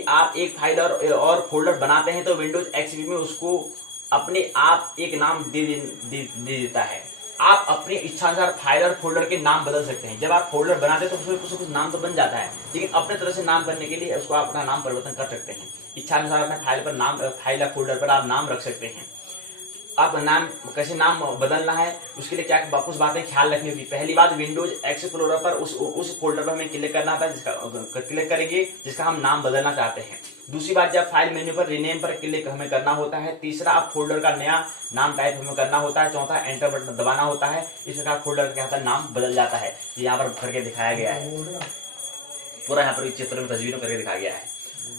आप एक फाइल और फोल्डर बनाते हैं, तो विंडोज XP में उसको अपने आप एक नाम दे देता है। आप अपनी इच्छानुसार फाइल और फोल्डर के नाम बदल सकते हैं। जब आप फोल्डर बनाते हैं तो उसमें कुछ नाम तो बन जाता है, लेकिन अपने तरह से नाम करने के लिए उसको आप अपना नाम परिवर्तन कर सकते हैं। इच्छानुसार अपने फाइल या फोल्डर पर आप नाम रख सकते हैं। आप कैसे नाम बदलना है, उसके लिए क्या कुछ बातें ख्याल रखनी होगी। पहली बात, विंडोज एक्सप्लोरर पर उस फोल्डर पर हमें क्लिक करना था, क्लिक करेंगे जिसका हम नाम बदलना चाहते हैं। दूसरी बात, जब फाइल मेन्यू पर रीनेम पर क्लिक हमें करना होता है। तीसरा, अब फोल्डर का नया नाम टाइप हमें करना होता है। चौथा, एंटर बटन दबाना होता है। इस प्रकार फोल्डर का क्या होता है, नाम बदल जाता है। यहाँ पर करके दिखाया गया है, पूरा यहाँ पर चित्र में तस्वीरों करके दिखाया गया है।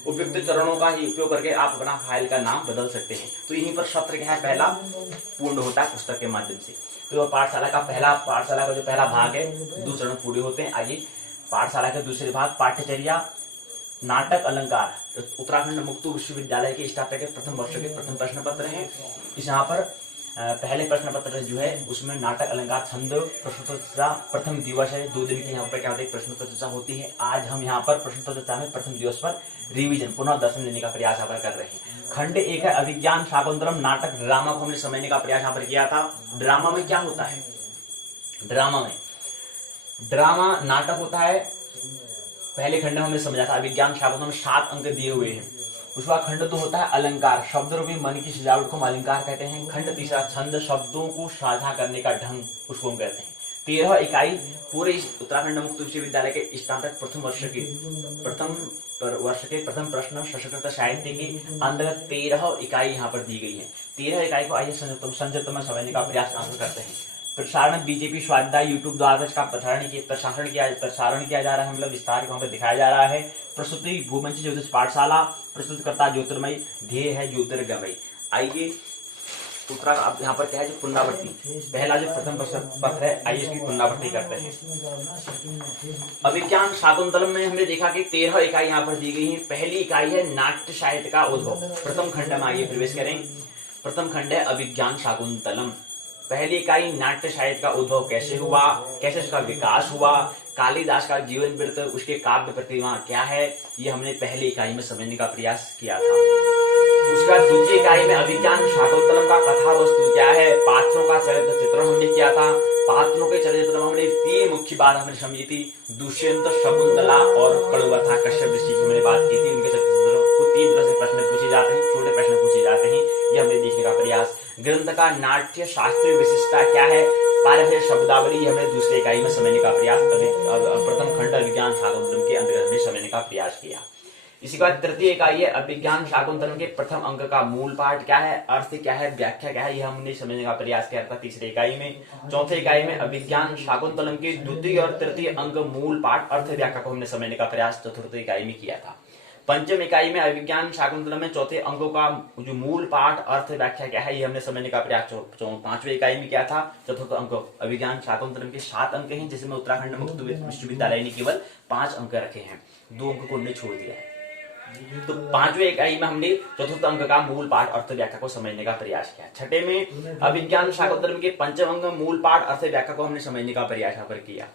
उपयुक्त चरणों का ही उपयोग करके आप अपना फाइल का नाम बदल सकते हैं। तो यहीं पर सत्र क्या है, पहला पूर्ण होता है पुस्तक के माध्यम से। तो पाठशाला का जो पहला भाग है, 2 चरण पूरे होते हैं। आइए पाठशाला के दूसरे भाग, पाठ्यचर्या नाटक अलंकार, उत्तराखंड मुक्त विश्वविद्यालय के स्टाफ के प्रथम वर्ष के प्रथम प्रश्न पत्र है। इस यहाँ पर पहले प्रश्न पत्र जो है उसमें नाटक अलंकार छंद प्रश्न चर्चा प्रथम दिवस है। 2 दिन की यहाँ पर क्या होता है, प्रश्न चर्चा होती है। आज हम यहाँ पर प्रश्न चर्चा में प्रथम दिवस पर रिवीजन पुनः दर्शन लेने का प्रयास यहाँ पर कर रहे हैं। खंड 1 है अभिज्ञान शाकुंतलम नाटक। ड्रामा को हमने समझने का प्रयास यहाँ पर किया था। ड्रामा में क्या होता है, ड्रामा में ड्रामा नाटक होता है, पहले खंड में हमने समझा था अभिज्ञान शाकुंतलम में 7 अंक दिए हुए हैं। उसका खंड 2 होता है अलंकार, शब्द रूपी मन की सजावट को हम अलंकार कहते हैं। खंड 3 छंद, शब्दों को साझा करने का ढंग, उसको हम कहते हैं। 13 इकाई पूरे उत्तराखंड मुक्त विश्वविद्यालय के स्नातक प्रथम वर्ष के प्रथम प्रश्न संस्कृत साहित्य के अंतर्गत 13 इकाई यहाँ पर दी गई है। 13 इकाई को आइए संक्षिप्त में समझने का प्रयास करते हैं। प्रसारण बीजेपी स्वाध्याय यूट्यूब द्वारा इसका प्रसारण किया जा रहा है, मतलब विस्तार वहां पर दिखाया जा रहा है। प्रस्तुति भूमंच ज्योतिष पाठशाला, प्रस्तुतकर्ता ज्योतिर्मय, ध्येय है ज्योतिर्गमय। आइए दूसरा अब यहाँ पर क्या है, जो पुनरावृत्ति, पहला जो प्रथम पत्र है, आइए इसकी पुनरावृत्ति करते हैं। अभिज्ञान शाकुंतलम में हमने देखा कि 13 इकाई यहाँ पर दी गई है। पहली इकाई है नाट्य साहित्य का उद्भव। प्रथम खंड में आइए प्रवेश करें। प्रथम खंड है अभिज्ञान शाकुंतलम। पहली इकाई नाट्य साहित्य का उद्भव कैसे हुआ, कैसे उसका विकास हुआ, कालिदास का जीवन वृत्त, उसके काव्य प्रतिमा क्या है, ये हमने पहली इकाई में समझने का प्रयास किया था। उसका दूसरी इकाई में अभिज्ञान शाकुंतलम का कथा वस्तु क्या है, पात्रों का चरित्र चित्रण हमने किया था। पात्रों के चरित्र में हमने 3 मुख्य बात हमने समझी थी, दुष्यंत, शकुंतला और कड़ुवथा कश्यप ऋषि की हमने बात की थी। उनके चरित्र को 3 तरह से प्रश्न पूछे जाते हैं, छोटे प्रश्न पूछे जाते हैं, ये हमने देखने का प्रयास। ग्रंथ का नाट्य शास्त्रीय विशिष्टता क्या है, पारंपरिक शब्दावली, हमने दूसरी इकाई में समझने का प्रयास, प्रथम खंड अभिज्ञान शाकुंतलम के अंतर्गत हमने समझने का प्रयास किया। इसी के बाद तृतीय इकाई है अभिज्ञान शाकुंतलम के प्रथम अंक का मूल पाठ क्या है, अर्थ क्या है, व्याख्या क्या है, यह हमने समझने का प्रयास किया था तीसरी इकाई में। चौथी इकाई में अभिज्ञान शाकुंतलम के द्वितीय और तृतीय अंक मूल पाठ अर्थ व्याख्या को हमने समझने का प्रयास चतुर्थ इकाई में किया था। पंचम इकाई में अभिज्ञान शाकुंतलम में चौथे अंकों का जो मूल पाठ अर्थ व्याख्या क्या है, ये हमने समझने का प्रयास पांचवें इकाई में किया था। चतुर्थ अंक अभिज्ञान शाकुंतलम के 7 अंक हैं, जिसमें उत्तराखंड मुक्त विश्वविद्यालय ने केवल 5 अंक रखे हैं, 2 अंक को उन्होंने छोड़ दिया है। तो पांचवें इकाई में हमने चतुर्थ अंक का मूल पाठ अर्थ व्याख्या को समझने का प्रयास किया। छठे में अभिज्ञान शाकुंतलम के पंचम अंक मूल पाठ अर्थ व्याख्या को हमने समझने का प्रयास यहाँ पर किया।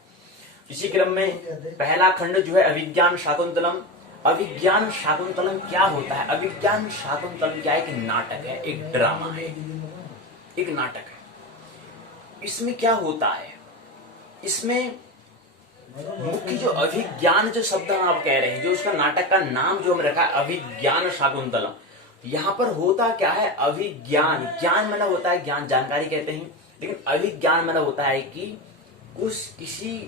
इसी क्रम में पहला खंड जो है अभिज्ञान शाकुंतलम। अभिज्ञान शाकुंतलम क्या होता है? अभिज्ञान शाकुंतलम क्या है? एक नाटक है, एक ड्रामा है, एक नाटक है। इसमें क्या होता है, इसमें मुख्य जो अभिज्ञान जो शब्द हम आप कह रहे हैं, जो उसका नाटक का नाम जो हम रखा है अभिज्ञान शाकुंतलम, यहाँ पर होता क्या है? अभिज्ञान, ज्ञान माना होता है ज्ञान, जानकारी कहते हैं, लेकिन अभिज्ञान माना होता है कि किसी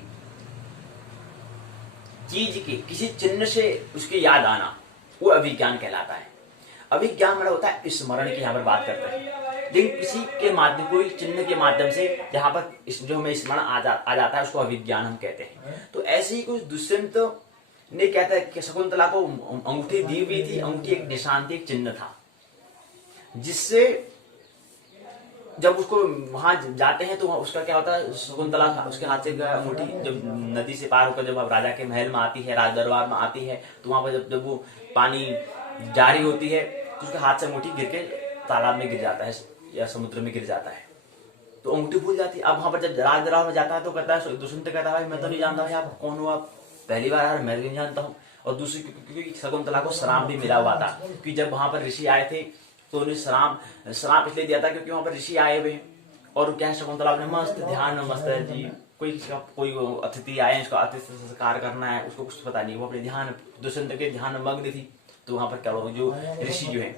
चीज के, किसी चिन्ह से उसकी याद आना, वो अभिज्ञान कहलाता है। अभिज्ञान माना होता है स्मरण की, यहाँ पर बात करते हैं, लेकिन किसी के माध्यम, कोई चिन्ह के माध्यम से जहां पर जो हमें स्मरण आ जाता है, उसको अभिज्ञान हम कहते हैं। तो ऐसे ही कुछ दुष्यंत ने कहता है कि शकुंतला को अंगूठी दी हुई थी, अंगूठी एक निशान थी, एक चिन्ह था, जिससे जब उसको वहां जाते हैं तो उसका क्या होता है, शकुंतला उसके हाथ से अंगूठी जब नदी से पार होकर जब राजा के महल में आती है, राज दरबार में आती है, तो वहां पर जब वो पानी जारी होती है तो उसके हाथ से अंगूठी गिर के तालाब में गिर जाता है या समुद्र में गिर जाता है, तो अंगूठी भूल जाती है। अब वहां पर जब राज दरबार में जाता है तो कहता है, दुष्यंत कहता है मैं तो नहीं जानता आप कौन हो, आप पहली बार यार, मैं नहीं जानता हूँ। और दूसरी क्योंकि शकुंतला को श्राप भी मिला हुआ था, क्योंकि जब वहां पर ऋषि आए थे तो उन्हें श्राप इसलिए दिया था क्योंकि वहां पर ऋषि आए हुए, और क्या है, शकुंतला अपने मस्त ध्यान मस्त है जी, कोई अतिथि आए, इसको अतिथि संस्कार करना है, उसको कुछ पता नहीं, वो अपने ध्यान, दुष्यंत के ध्यान में मग्न थी। तो वहां पर क्या होगा, जो ऋषि जो है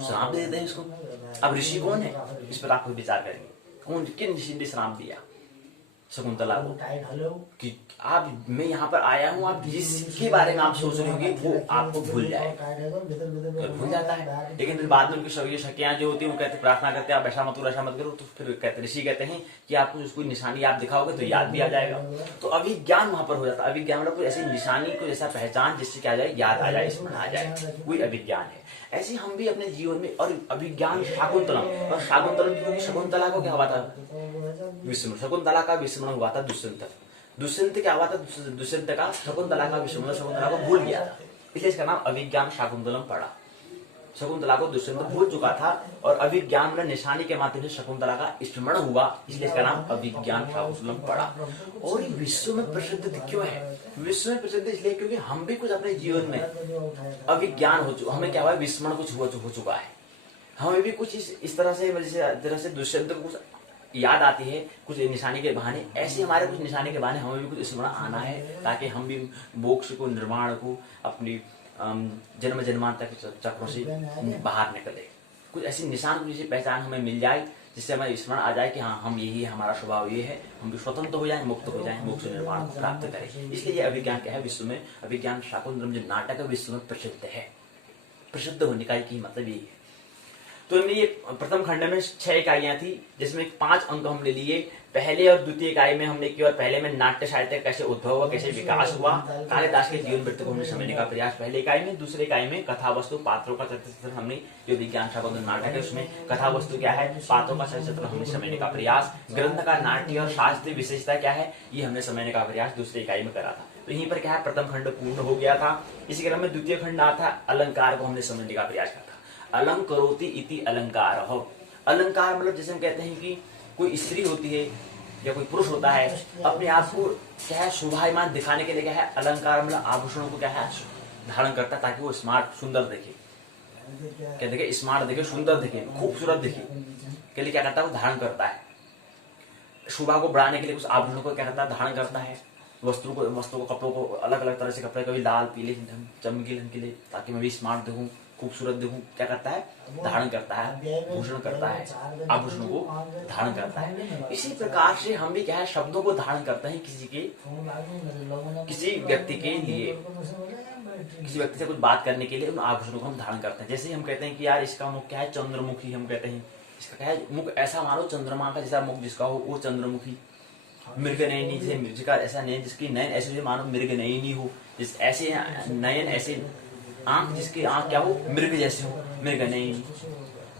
श्राप दे देते हैं इसको। अब ऋषि कौन है, इस पर आप विचार करेंगे, कौन, किन ऋषि ने श्राप दिया शकुंतला को कि आप, मैं यहाँ पर आया हूँ, आप जिसके बारे में आप सोच रहे होंगे वो आपको भूल जाए, भूल जाता है। लेकिन फिर बाद में उनकी सभी शकियां जो होती है, वो कहते प्रार्थना करते हैं आप ऐसा मत करो, ऐसा मत करो, तो फिर कहते ऋषि कहते हैं कि आपको उसको निशानी आप दिखाओगे तो याद भी आ जाएगा। तो अभिज्ञान वहां पर हो जाता है। अभिज्ञान मतलब कोई ऐसी निशानी, कोई ऐसा पहचान जिससे क्या आ जाए, याद आ जाए, स्मरण आ जाए, कोई अभिज्ञान है। ऐसे हम भी अपने जीवन में, और अभिज्ञान शाकुंतलम, और शाकुंतलम क्योंकि शकुंतला को क्या हुआ था, विस्मरण, शकुंतला का विस्मरण हुआ था दुष्यंत क्या हुआ था, दुष्यंत का शकुंतला का विस्मरण, शकुंतला को भूल गया था, इसलिए इसका नाम अभिज्ञान शाकुंतलम पड़ा। शकुंतला को दुष्यंत भूल चुका था, और अभिज्ञान में निशानी के माध्यम से शकुंतला का स्मरण हुआ, इसलिए इसका नाम अभिज्ञान शाकुंतलम पड़ा। और ये विश्व में प्रसिद्ध क्यों है? विश्व में प्रसिद्ध इसलिए क्योंकि हम भी कुछ अपने जीवन में अभिज्ञान हो चुका, हमें क्या हुआ, विस्मरण कुछ हो चुका है, हमें भी कुछ इस तरह से, जैसे दुष्यंत को कुछ याद आती है कुछ निशानी के बहाने, ऐसे हमारे कुछ निशानी के बहाने हमें भी कुछ स्मरण आना है, ताकि हम भी मोक्ष को, निर्माण को, अपनी जन्म जन्मांतर के चक्रों से बाहर निकले। कुछ ऐसी निशान, कुछ ऐसी पहचान हमें मिल जाए जिससे हमें स्मरण आ जाए कि हाँ, हम यही है, हमारा स्वभाव ये है, हम भी स्वतंत्र हो जाएं, मुक्त हो जाएं, मोक्ष निर्माण को प्राप्त करें। इसलिए ये अभिज्ञान क्या है, विश्व में अभिज्ञान शाकुंतलम जो नाटक है विश्व में प्रसिद्ध है। प्रसिद्ध होने का एक ही मतलब यही है। तो हमने ये प्रथम खंड में 6 इकाइयां थी, जिसमें 5 अंक हमने लिए। पहले और द्वितीय इकाई में हमने किया, पहले में नाट्य साहित्य कैसे उद्भव हुआ, कैसे विकास हुआ, कालिदास के जीवन वृत्त को हमने समझने का प्रयास पहले इकाई में। दूसरे इकाई में कथा वस्तु, पात्रों का चरित्र हमने, जो विज्ञान शाकुंतलम नाटक है उसमें कथा वस्तु क्या है, पात्रों का चरित्र हमने समझने का प्रयास, ग्रंथ का नाट्य और शास्त्रीय विशेषता क्या है ये हमने समझने का प्रयास दूसरी इकाई में करा था। तो यहीं पर क्या है, प्रथम खंड पूर्ण हो गया था। इसी क्रम में द्वितीय खंड आता है, अलंकार को हमने समझने का प्रयास करा था। अलंकरोति इति अलंकार। अलंकार मतलब जैसे हम कहते हैं कि कोई स्त्री होती है या कोई पुरुष होता है, अपने आप को क्या है शोभायमान दिखाने के लिए क्या है, अलंकार मतलब आभूषणों को क्या है धारण करता है, ताकि वो स्मार्ट सुंदर दिखे। क्या दिखे, स्मार्ट दिखे, सुंदर दिखे, खूबसूरत दिखे के लिए क्या करता है, वो धारण करता है। शोभा को बढ़ाने के लिए कुछ आभूषणों को क्या करता है, धारण करता है। वस्त्रों को, कपड़ों को, अलग अलग तरह से कपड़े, कभी लाल, पीले, चमकीले रंग के लिए, ताकि मैं भी स्मार्ट दिखूं, खूबसूरत दिखूं, क्या करता है, धारण करता है, भूषण करता है, आभूषणों को धारण करता है। इसी प्रकार से हम भी क्या है, शब्दों को धारण करते हैं किसी व्यक्ति के लिए, किसी व्यक्ति से कुछ बात करने के लिए उन आभूषणों को हम धारण करते हैं। जैसे हम कहते हैं कि यार इसका मुख क्या है, चंद्रमुखी, हम कहते हैं इसका क्या है मुख, ऐसा मानो चंद्रमा का जैसा मुख जिसका हो वो चंद्रमुखी। मृग नयनी, जैसे मृग का ऐसा नयन, जिसकी नयन ऐसे मानो मृग नयनी हो, जिस ऐसे नयन, ऐसे आंख, जिसकी आंख क्या हो मृग जैसे हो, मृग नयनी।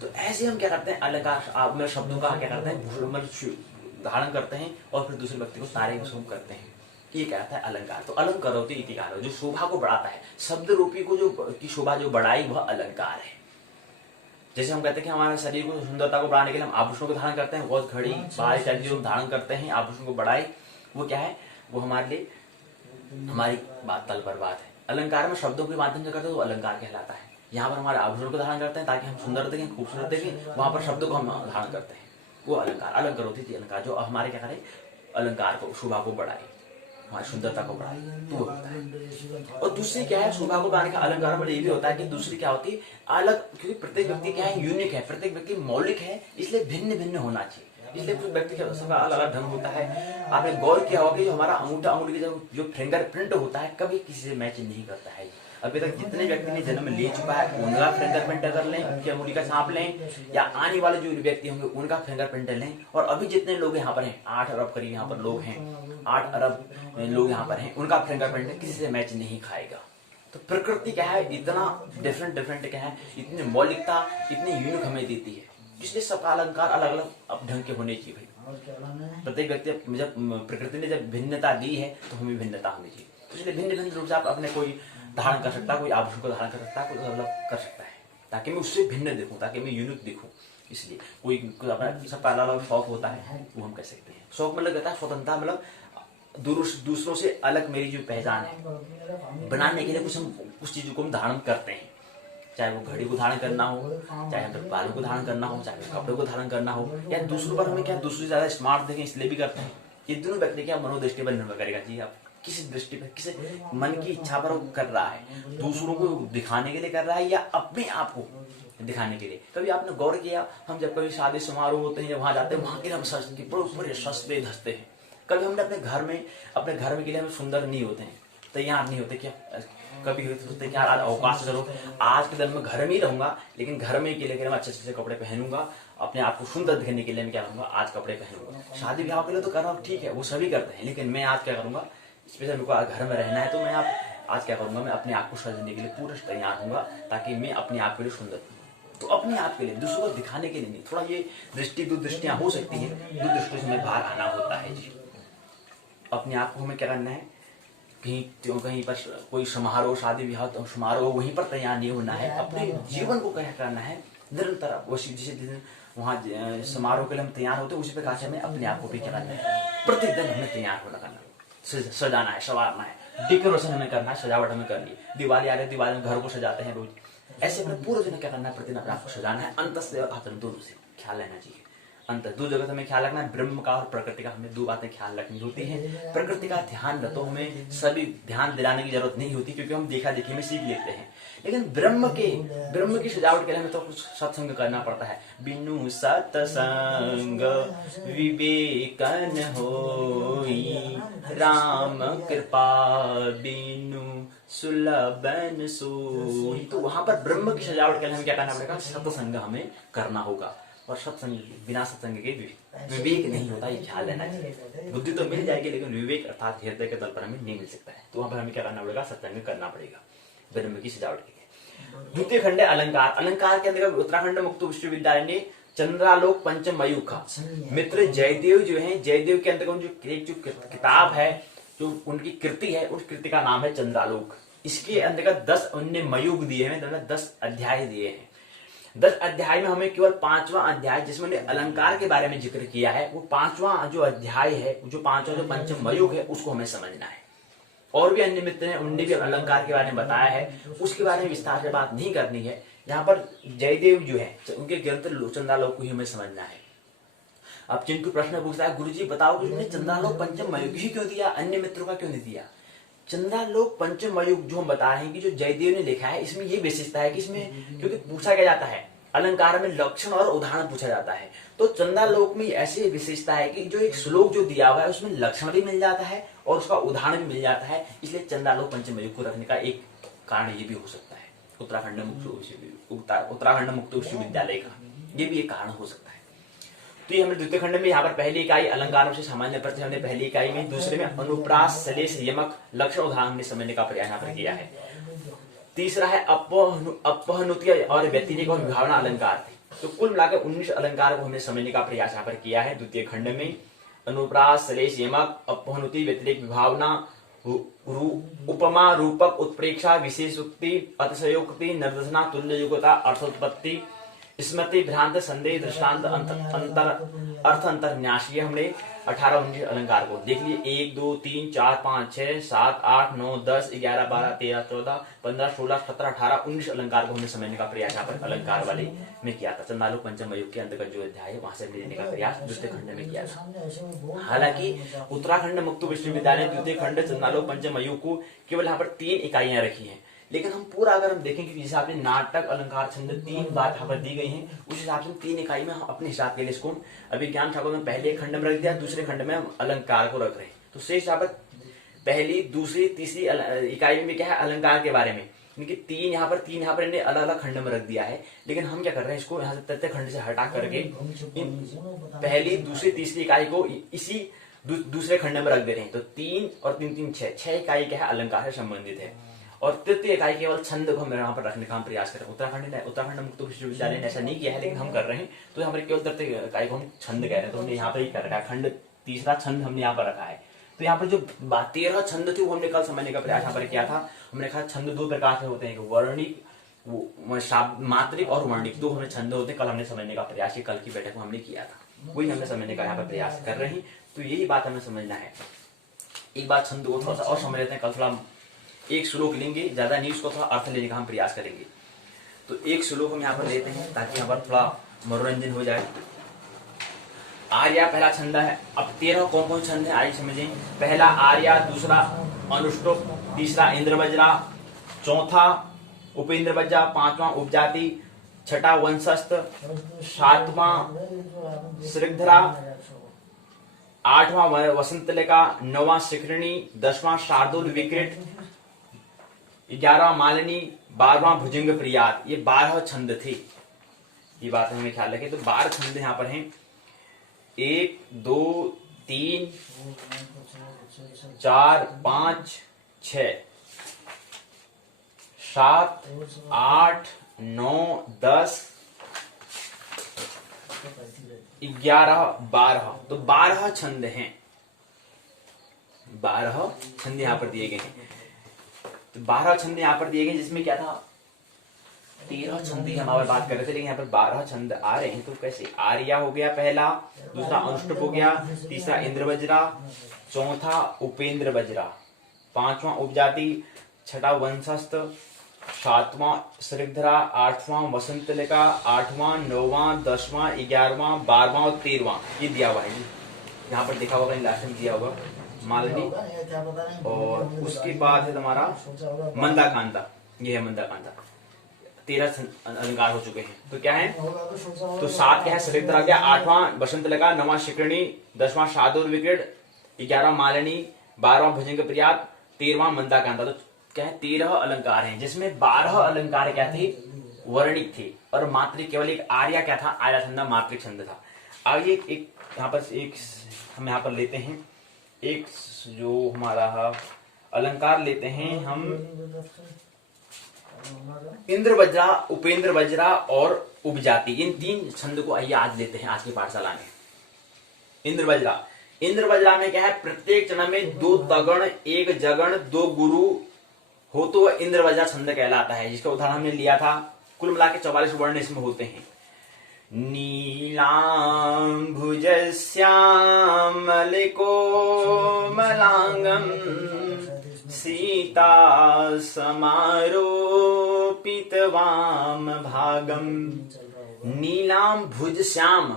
तो ऐसे हम क्या करते हैं, अलंकार में शब्दों का क्या करते हैं, धारण करते हैं और फिर दूसरे व्यक्ति को तारे को करते हैं। ये कहता है अलंकार। तो अलंकरोति इति कारो, जो शोभा को बढ़ाता है, शब्द रूपी को जो की शोभा जो बढ़ाई वह अलंकार है। जैसे हम कहते हैं कि हमारे शरीर को सुंदरता को बढ़ाने के लिए हम आभूषणों को धारण करते हैं, बहुत घड़ी, बाल इत्यादि जो धारण करते हैं आभूषण को बढ़ाए, वो क्या है, वो हमारे लिए हमारी बात तल पर बात है। अलंकार में शब्दों के माध्यम से करते हैं तो अलंकार कहलाता है। यहाँ पर हमारे आभूषण को धारण करते हैं ताकि हम सुंदर दिखें, खूबसूरत दिखें, वहां पर शब्दों को हम धारण करते हैं, वो अलंकार। अलंकरोति इति अलंकार, जो हमारे क्या करे, अलंकार को, शोभा को बढ़ाए, हमारी सुंदरता को बढ़ाए, तो होता है। और दूसरी क्या है, शोभा को बढ़ाने का अलंकार में ये भी होता है कि दूसरी क्या होती है, अलग, क्योंकि प्रत्येक व्यक्ति क्या है, यूनिक है, प्रत्येक व्यक्ति मौलिक है, इसलिए भिन्न भिन्न होना चाहिए। इसलिए कुछ व्यक्ति का सबका अलग अलग ढंग होता है। आपने गौर किया होगा कि जो हमारा अंगूठा, अंगुली का जो फिंगरप्रिंट होता है, कभी किसी से मैच नहीं करता है। अभी तक जितने व्यक्ति ने जन्म ले चुका है उनका फिंगरप्रिंट कर लें, उनकी अंगुली का छाप लें, या आने वाले जो व्यक्ति होंगे उनका फिंगरप्रिंट लें, और अभी जितने लोग यहाँ पर हैं, 8 अरब करीब यहाँ पर लोग हैं, 8 अरब लोग यहाँ पर हैं, उनका फिंगरप्रिंट किसी से मैच नहीं खाएगा। तो प्रकृति क्या है, इतना डिफरेंट क्या है, इतनी मौलिकता, इतनी यूनिक हमें देती है, इसलिए सबका अलंकार अलग अलग ढंग के होने चाहिए भाई। प्रत्येक व्यक्ति जब प्रकृति ने जब भिन्नता दी है तो हमें भिन्नता होनी चाहिए। तो इसलिए भिन्न भिन्न रूप से आप अपने कोई धारण कर सकता है, कोई आभूषण को धारण कर सकता है, कोई अलग कर सकता है, ताकि मैं उससे भिन्न दिखूं, ताकि मैं यूनिक दिखूं। इसलिए कोई अपना सबका अलग अलग शौक होता है, वो हम कह सकते हैं। शौक मतलब कहता है स्वतंत्रता, मतलब दूसरों से अलग मेरी जो पहचान है बनाने के लिए कुछ चीजों को हम धारण करते हैं, चाहे वो घड़ी को धारण करना हो, चाहे हमें बालों को धारण करना हो, चाहे कपड़े को धारण करना हो, या दूसरों पर हमें क्या दूसरों से ज्यादा स्मार्ट देखें इसलिए भी करते हैं। ये दोनों व्यक्ति क्या मनोदृष्टि पर निर्भर करेगा जी, आप किस दृष्टि पर, किस मन की इच्छा पर कर रहा है, दूसरों को दिखाने के लिए कर रहा है या अपने आप को दिखाने के लिए। कभी आपने गौर किया, हम जब कभी शादी समारोह होते हैं, वहां जाते हैं, वहां के हम बड़े सस्ते धसते हैं। कभी हमने अपने घर में के लिए हम सुंदर नहीं होते हैं, तैयार नहीं होते, क्या कभी सोचते हैं कि यार आज अवकाश करो, आज के दिन मैं घर में ही रहूंगा, लेकिन घर में के लिए मैं अच्छे कपड़े पहनूंगा, अपने आप को सुंदर दिखने के लिए मैं क्या करूंगा, आज कपड़े पहनूंगा। शादी ब्याह के लिए तो करना ठीक है, वो सभी करते हैं, लेकिन मैं आज क्या करूंगा, स्पेशल मेरे को घर में रहना है तो मैं आज क्या करूंगा, मैं अपने आप को सजने के लिए पूरा तैयार होऊंगा, ताकि मैं अपने आप के लिए सुंदर हूँ। तो अपने आप के लिए, दूसरों को दिखाने के लिए नहीं। थोड़ा ये दो दृष्टियां हो सकती है, दो दृष्टियों से हमें बाहर आना होता है जी। अपने आप को हमें क्या करना है, कहीं पर कोई समारोह, शादी विवाह समारोह, वहीं पर तैयार नहीं होना है। अपने जीवन को क्या करना है, निरंतर जिसे वहाँ समारोह के लिए हम तैयार होते हैं, उसी प्रकार से हमें अपने आप को भी क्या करना है, प्रतिदिन हमें तैयार होना करना, सजाना है, संवारना है, डेकोरेशन हमें करना है, सजावट हमें करनी है। दिवाली आ रही है, दिवाली में घर को सजाते हैं रोज, ऐसे अपने पूरे दिन क्या करना है, प्रतिदिन अपने आप को सजाना है, अंत से आत्म दोनों से ख्याल लेना चाहिए। अंतर। दो जगह हमें ख्याल रखना है, ब्रह्म का और प्रकृति का। हमें दो बातें ख्याल रखनी होती है। प्रकृति का ध्यान रखो, हमें सभी ध्यान दिलाने की जरूरत नहीं होती, क्योंकि हम देखा देखी में सीख लेते हैं। लेकिन ब्रह्म की सजावट के लिए हमें तो कुछ सत्संग करना पड़ता है। बिनु सत्संग विवेकन होई, राम कृपा बिनु सुलभन सोई। तो वहां पर ब्रह्म की सजावट के लिए हमें क्या करना पड़ेगा? सत्संग हमें करना होगा। और सत्संग, बिना सत्संग के विवेक नहीं होता, ये ख्याल रहना चाहिए। बुद्धि तो मिल जाएगी, लेकिन विवेक अर्थात हृदय के तल पर हमें नहीं मिल सकता है। तो वहां पर हमें क्या करना पड़ेगा? सत्संग करना पड़ेगा ब्रह्म की सजावट के लिए। द्वितीय खंड है अलंकार। अलंकार के अंतर्गत उत्तराखंड मुक्त विश्वविद्यालय ने चंद्रालोक पंचम मयूख का मित्र जयदेव जो है, जयदेव के अंतर्गत जो किताब है, जो उनकी कृति है, उस कृति का नाम है चंद्रालोक। इसके अंतर्गत 10 उन्हें मयूख दिए हैं, मतलब 10 अध्याय दिए हैं। 10 अध्याय में हमें केवल 5वां अध्याय, जिसमें अलंकार के बारे में जिक्र किया है, वो 5वां जो अध्याय है, जो 5वां जो पंचम मयूख है, उसको हमें समझना है। और भी अन्य मित्र हैं, उन्होंने भी अलंकार के बारे में बताया है, उसके बारे में विस्तार से बात नहीं करनी है। यहाँ पर जयदेव जो है, उनके ग्रंथ चंद्रालोक को ही हमें समझना है। अब जिनको प्रश्न पूछता है, गुरुजी बताओ कि चंद्रालोक पंचम मयूख ही क्यों दिया, अन्य मित्रों का क्यों नहीं दिया? चंद्रालोक पंचम मयूख जो हम बता रहे हैं कि जो जयदेव ने लिखा है, इसमें ये विशेषता है कि इसमें क्योंकि पूछा क्या जाता है, अलंकार में लक्षण और उदाहरण पूछा जाता है। तो चंद्रालोक में ऐसी विशेषता है कि जो एक श्लोक जो दिया हुआ है, उसमें लक्षण भी मिल जाता है और उसका उदाहरण भी मिल जाता है। इसलिए चंद्रालोक पंचम मयूख को रखने का एक कारण ये भी हो सकता है, उत्तराखंड मुक्त विश्वविद्यालय का ये भी एक कारण हो सकता है। तो ये हमने द्वितीय खंड में यहाँ पर पहली इकाई अलंकारों से सामान्य परिचय हमने पहली इकाई में, दूसरे में अनुप्रास सलेश यमक लक्षण उदाहरण हमने समझने का प्रयास यहाँ पर किया है। तीसरा है अपहनुति और व्यतिरेक और विभावना अलंकार थे। तो कुल मिलाकर 19 अलंकार को हमने समझने का प्रयास यहाँ पर किया है द्वितीय खंड में। अनुप्रास सलेश यमक, अपहनुति, व्यतिरेक, विभावना, उपमा, रूपक, उत्प्रेक्षा, विशेषोक्ति, अतिशयोक्ति, निर्देशना, तुल्य युगता, अर्थोत्पत्ति, स्मृति, भ्रांत, संदेह, दृष्टांत, अर्थ अंतर्न्यास, ये हमने 18-19 अलंकार को देख लिए। 1 2 3 4 5 6 7 8 9 10 11 12 13 14 15 16 17 18 19 अलंकार को हमने समझने का प्रयास यहाँ पर अलंकार वाले में किया था। चंद्रालोक पंचम मयूख के अंतर्गत जो अध्याय है, वहां से लेने का प्रयास द्वितीय खंड में किया था। हालांकि उत्तराखंड मुक्त विश्वविद्यालय द्वितीय खंड चंद्रालोक पंचम मयूख को केवल यहाँ पर 3 इकाइयां रखी है। लेकिन हम पूरा अगर हम देखेंगे कि जिस हिसाब से नाटक, अलंकार, छंद 3 बात यहाँ पर दी गई है, उस हिसाब से 3 इकाई में हम अपने हिसाब के लिए इसको अभिज्ञान ठाकुर में पहले खंड में रख दिया, दूसरे खंड में हम अलंकार को रख रहे हैं। तो से हिसाब पहली, दूसरी, तीसरी इकाई में क्या है अलंकार के बारे में, इनकी 3 यहाँ पर इन्हें अलग अलग खंड में रख दिया है। लेकिन हम क्या कर रहे हैं, इसको यहाँ से तृतीय खंड से हटा करके पहली, दूसरी, तीसरी इकाई को इसी दूसरे खंड में रख दे रहे हैं। तो 3 और 3 3 6 इकाई क्या है अलंकार से संबंधित है। और तृतीय इकाई केवल छंद को हम यहाँ पर रखने का हम प्रयास कर रहे हैं। उत्तराखंड मुक्त विश्वविद्यालय ने ऐसा नहीं किया है, लेकिन हम कर रहे हैं। तो यहाँ पर केवल तृतीय इकाई को हम छंद कह रहे हैं, तो हमने यहाँ पर ही कर रखा है। खंड तीसरा छंद हमने यहाँ पर रखा है। तो यहाँ पर जो 13 छंद थे वो हमने कल समझने का प्रयास यहाँ पर किया था। हमने कहा छंद 2 प्रकार से होते हैं, वर्णिक, मात्रिक और वर्णिक, 2 हमें छंद होते हैं। कल हमने समझने का प्रयास कल की बैठक में हमने किया था, वही हमने समझने का यहाँ पर प्रयास कर रहे हैं। तो यही बात हमें समझना है। एक बात छंद को थोड़ा सा और समझ लेते हैं। कल थोड़ा एक श्लोक लेंगे, ज्यादा नहीं, उसको थोड़ा अर्थ लेने का हम प्रयास करेंगे। तो एक श्लोक हम यहाँ पर लेते हैं ताकि यहाँ पर थोड़ा मनोरंजन हो जाए। आर्या पहला छंद है। अब 13 कौन कौन छंद है आइए समझें। पहला आर्या, दूसरा अनुष्टुप, तीसरा इंद्रवज्रा, चौथा उपेंद्रवज्रा, 5वां उपजाति, 6ठा वंशस्थ, 7वां श्रृंखला, 8वां वसंतलिका, 9वां शिखरिणी, 10वां शार्दुल विकृत, 11वां मालिनी, 12वां भुजंग प्रियात। ये 12 छंद थे, ये बात हमें ख्याल रखें। तो 12 छंद यहाँ पर हैं। 1 2 3 4 5 6 7 8 9 10 11 12। तो 12 छंद हैं, 12 छंद यहाँ पर दिए गए हैं। तो 12 छंद यहाँ पर दिए गए, जिसमें क्या था 13 छंद की हम बात कर रहे थे, लेकिन यहाँ पर 12 छंद आ रहे हैं। तो कैसे, आर्या हो गया पहला, दूसरा अनुष्टुप हो गया, तीसरा इंद्रवज्रा, चौथा उपेंद्र वज्रा, 5वां उपजाति, 6ठा वंशस्थ, सातवां श्रीधरा, आठवां वसंतलिका, आठवां, नौवां, 10वां, 11वां, 12वां और 13वां ये दिया हुआ है जी। यहाँ पर देखा होगा लास्ट में दिया होगा मालवी, और उसके बाद है तुम्हारा मंदाकांता, ये है मंदाकांता। 13 अलंकार हो चुके हैं। तो क्या है, तो 7 क्या है, श्रीधरा गया, 8वां वसंतलिका, 9वां शिखरणी, 10वां शार्दूल विकेट, 11वां मालिनी, 12वां भुजंग प्रियात, 13वां मंदाकांता। तो क्या है, 13 अलंकार हैं, जिसमें 12 अलंकार क्या थे, वर्णिक थे, और मात्रिक केवल एक आर्या क्या था, आर्या छंद मात्रिक छंद था। आइए एक यहाँ पर एक हम यहाँ पर लेते हैं, एक जो हमारा अलंकार लेते हैं हम, इंद्र वज्रा, उपेंद्र वज्रा और उपजाति, इन 3 छंद को आइए आज लेते हैं आज की पाठशाला में। इंद्र वज्रा, इंद्र वज्रा में क्या है, प्रत्येक चरण में 2 तगण, 1 जगण, 2 गुरु हो तो वह इंद्र वज्रा छंद कहलाता है, जिसका उदाहरण हमने लिया था। कुल मिला के 44 वर्ण इसमें होते हैं। नीलाम्भुजश्यामलिकोमलांगं सीता समारोपितवाम भागम। नीलाम भुज श्याम,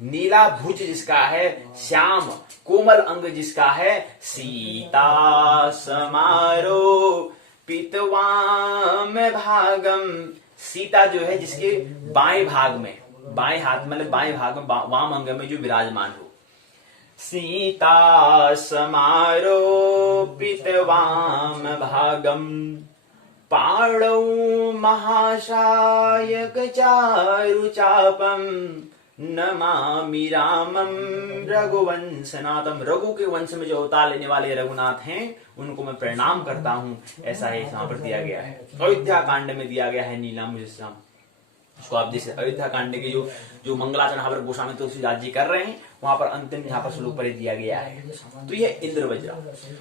नीला भुज जिसका है, श्याम कोमल अंग जिसका है, सीता समारोपितवाम भागम, सीता जो है जिसके बाएं भाग में, बाएं हाथ मतलब बाएं भाग में, वाम अंग में जो विराजमान हो। सीता समारोपितवाम भागम, पाणौ महाशायक चारु चापम, नमामि रामम रघुवंशनाथम। रघु के वंश में जो अवतार लेने वाले रघुनाथ हैं उनको मैं प्रणाम करता हूं, ऐसा है यहाँ पर दिया गया है। अयोध्या कांड में दिया गया है नीलाम श्याम, उसको आप जैसे अयोध्या कांड के जो मंगलाचरण यहाँ पर गोस्वामी तुलसीदास जी कर रहे हैं, वहां पर अंतिम यहाँ पर श्लोक पर दिया गया है। तो ये इंद्र वज्रा।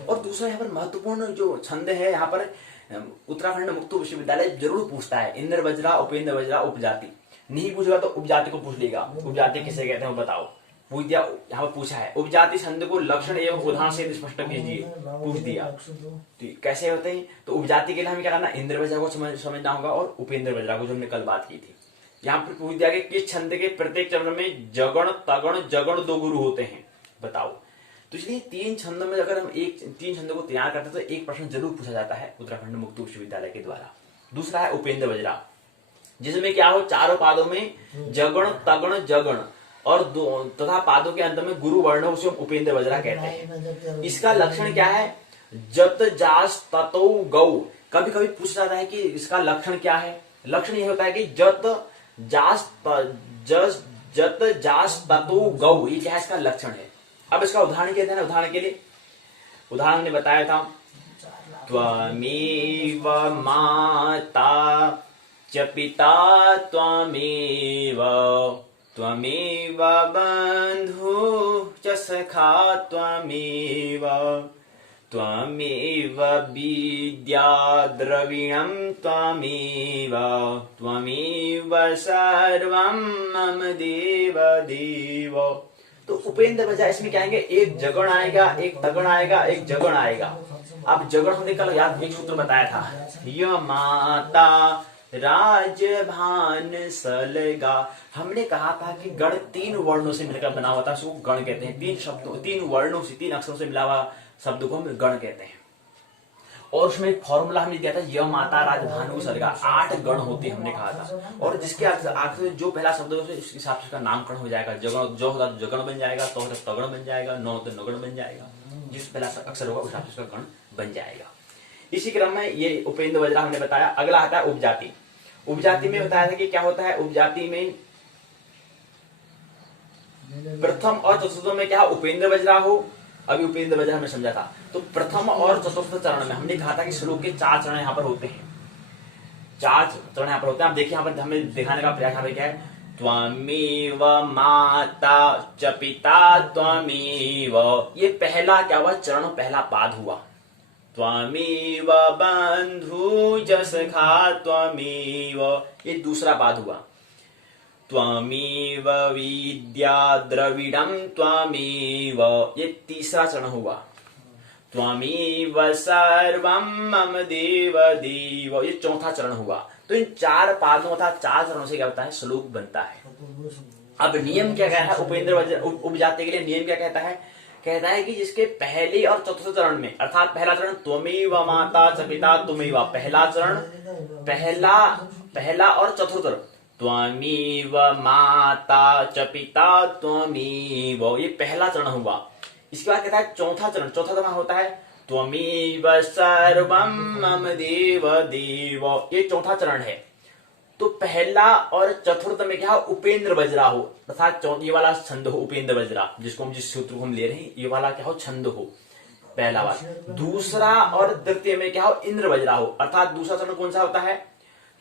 और दूसरा यहाँ पर महत्वपूर्ण जो छंद है, यहाँ पर उत्तराखंड मुक्त विश्वविद्यालय जरूर पूछता है, इंद्र वज्रा, उपेंद्र वज्रा, उपजाति। नहीं पूछेगा तो उपजाति को पूछ लेगा, उपजाति किसे कहते हैं बताओ, पूछ दिया। यहाँ पर पूछा है उपजाति छंद को लक्षण एवं उदाहरण से स्पष्ट कीजिए, पूछ दिया। तो कैसे होते हैं, तो उपजाति के लिए हमें क्या करना, इंद्र वज्रा को समझना होगा और उपेंद्र वज्रा को, जो हमने कल बात की थी। यहाँ पर पूछ दिया कि किस छंद के प्रत्येक चरण में जगण, तगण, जगण 2 गुरु होते हैं, बताओ। तो इसलिए 3 छंदों में अगर हम 3 छंदों को तैयार करते हैं तो एक प्रश्न जरूर पूछा जाता है उत्तराखंड मुक्त विश्वविद्यालय के द्वारा। दूसरा है उपेंद्र वज्रा, जिसमें क्या हो, 4 पादों में जगण, तगण, जगण और तथा पादों के अंत में गुरु वर्ण हो, उसे हम उपेंद्र वज्रा कहते हैं। इसका लक्षण क्या है, जत जास ततो गौ। कभी कभी पूछा जाता है कि इसका लक्षण क्या है। लक्षण ये होता है कि जत जास ततो गौ, ये क्या है, इसका लक्षण है। अब इसका उदाहरण कहते हैं, उदाहरण के लिए उदाहरण ने बताया था, त्वमेव माता च पिता त्वमेव, त्वमेव बंधु च सखा त्वमेव, त्वमेव विद्या द्रविणं त्वमेव, त्वमेव सर्वं मम देव देव। तो उपेंद्र वज्रा इसमें क्या आएंगे, एक जगण आएगा, एक तगण आएगा, एक जगण आएगा। अब जगण हमने कल याद एक सूत्र बताया था, य माता राजभान सलगा। हमने कहा था कि गण 3 वर्णों से मिलकर बना हुआ था, उसको गण कहते हैं। 3 शब्दों, 3 वर्णों से, 3 अक्षरों से मिला हुआ शब्द को हम गण कहते हैं। और उसमें एक फॉर्मूला हमने दिया था, य माता राजभानु सलगा, 8 गण होते हमने कहा था। और जिसके आखिर जो पहला शब्द होगा उसके हिसाब से उसका नामकरण हो जाएगा। जगण जो होगा तो जगण बन जाएगा, तो होता तगण बन जाएगा, न होता नगण बन जाएगा। जिस पहला अक्षर होगा उस हिसाब से उसका गण बन जाएगा। इसी क्रम में ये उपेंद्र वज्रा हमने बताया। अगला आता है उपजाति। उपजाति में बताया था कि क्या होता है, उपजाति में प्रथम और चतुर्थ में क्या उपेंद्र वज्रा हो। अभी उपेंद्र वज्रा हमने समझा था। तो प्रथम और चतुर्थ चरण में हमने कहा था कि श्लोक के 4 चरण यहाँ पर होते हैं, 4 चरण यहाँ पर होते हैं। आप देखिए यहाँ पर हमें दिखाने का प्रयास क्या है, त्वमेव माता च पिता त्वमेव, ये पहला क्या हुआ, चरण, पहला पाद हुआ। त्वमेव बंधु च सखा त्वमेव, ये दूसरा पाद हुआ। त्वमेव विद्या द्रविडम त्वमेव, ये तीसरा चरण हुआ। त्वमेव सर्वं मम देव देव। ये चौथा चरण हुआ। तो इन 4 पादों तथा 4 चरणों से क्या होता है, श्लोक बनता है। अब नियम क्या कहता है उपेंद्र वज्र उपजाति के लिए? नियम क्या कहता है? कहता है कि जिसके पहले और चतुर्थ चरण में, अर्थात पहला चरण त्वमेव माता च पिता त्वमेव, पहला चरण पहला और चतुर्थ चरण त्वमेव माता च पिता त्वमेव, ये पहला चरण हुआ। इसके बाद कहता है चौथा चरण होता है त्वमेव सर्वं मम देव देव, ये चौथा चरण है। तो पहला और चतुर्थ में क्या उपेंद्र वज्रा हो, अर्थात ये वाला छंद हो उपेंद्र वज्रा, जिस सूत्र को हम ले रहे हैं, ये वाला क्या हो, छंद हो पहला वाला। दूसरा और तृतीय में क्या हो, इंद्र वज्रा हो, अर्थात दूसरा चरण कौन सा होता है,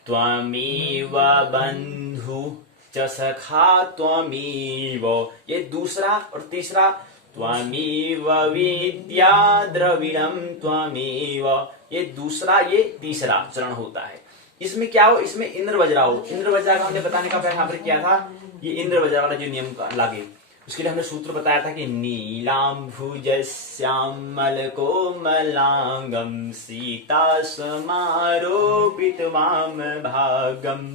त्वमेव बंधु च सखा त्वमेव, ये दूसरा। और तीसरा त्वमेव विद्या द्रविणम त्वमेव, ये दूसरा, ये तीसरा चरण होता है। इसमें क्या हो, इसमें इंद्र वज्रा हो। इंद्र वज्रा का हमने बताने का प्रयास यहाँ पर किया था, ये इंद्र वज्रा वाला जो नियम लागे, उसके लिए हमने सूत्र बताया था कि नीलांभुज श्यामल कोमलांगम सीता समारोपित वाम भागम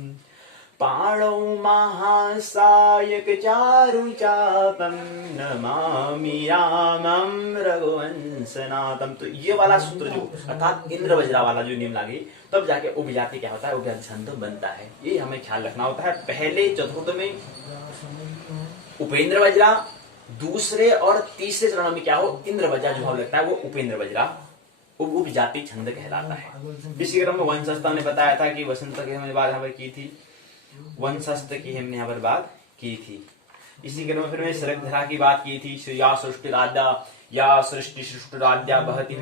पाणौ महासायक चारु चापम नमामि रामं रघुवंशनाथम। तो ये वाला सूत्र जो, अर्थात इंद्र वज्रा वाला जो नियम लागे, तब जाके उपजाति क्या होता है, उपजाति छंद बनता है। ये हमें ख्याल रखना होता है। पहले चतुर्थ में उपेंद्र वज्रा, दूसरे और तीसरे चरण में क्या हो, इंद्र वज्रा जो भाव लगता है वो उपेंद्र वज्रा उपजाति छंद कहलाता है। इसी क्रम में वंशस्थ ने बताया था कि वसंत की हमने बात यहाँ पर की थी, वंशस्थ की हमने यहाँ पर बात की थी। इसी क्रम में फिर मैंने श्रद्धरा की बात की थी, या सृष्टि राज्या या सृष्टि सृष्टि राज्या बहति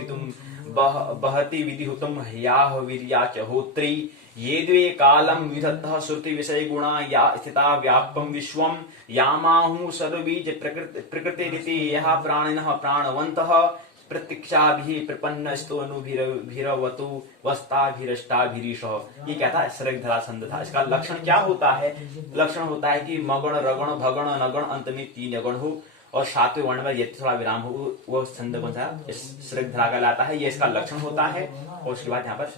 विधि हुतम ह्याह वीर्या च होत्री, ये द्वे कालम विधत्तः श्रुति विषय गुणा या स्थिता व्यापकं विश्वम यामाहु सर्वबीज प्रकृति रीति यः प्राणिनः प्राणवन्तः प्रतीक्षाभिः प्रपन्नस्तोऽनुभिरवतु वस्ताभिरष्टाभिरीशः। ये क्या था, श्रद्धरा छंद था। इसका लक्षण क्या होता है, लक्षण होता है कि मगण रगण भगण नगण अंत में 3 अगण हो और 7वें वर्ण में यदि थोड़ा विराम हो, वो छंद कौन सा, श्रद्धरा कहलाता है। ये इसका लक्षण होता है। और उसके बाद यहाँ पर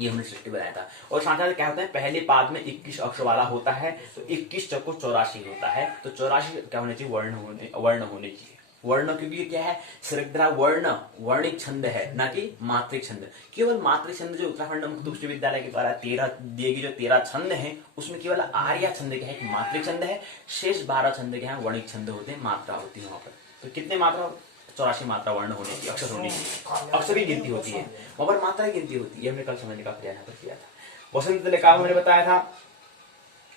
ये हमने सृष्टि बनाया था। और साथ क्या होता है, पहले पाद में 21 अक्षर वाला होता है, तो 21 चौको 84 होता है। तो 84 क्या होने चाहिए, वर्ण होने चाहिए। वर्ण क्योंकि क्या है, श्रद्धरा वर्णिक छंद है, ना कि मात्रिक छंद। केवल मात्रिक छंद जो उत्तराखंड मुक्त उच्च विद्यालय के द्वारा 13 दिए गए जो 13 छंद हैं, उसमें केवल आर्या छंद क्या है, कि मात्रिक छंद है। शेष 12 छंद क्या है, वर्णिक छंद होते हैं, मात्रा होती है वहां पर। तो कितने मात्रा, 84 मात्रा वर्ण होने की, अक्षर होने की, अक्षर की गिनती होती है, वहां पर मात्रा की गिनती होती है। हमने कल समझने का प्रयास यहाँ पर किया था। वसंत लका मैंने बताया था,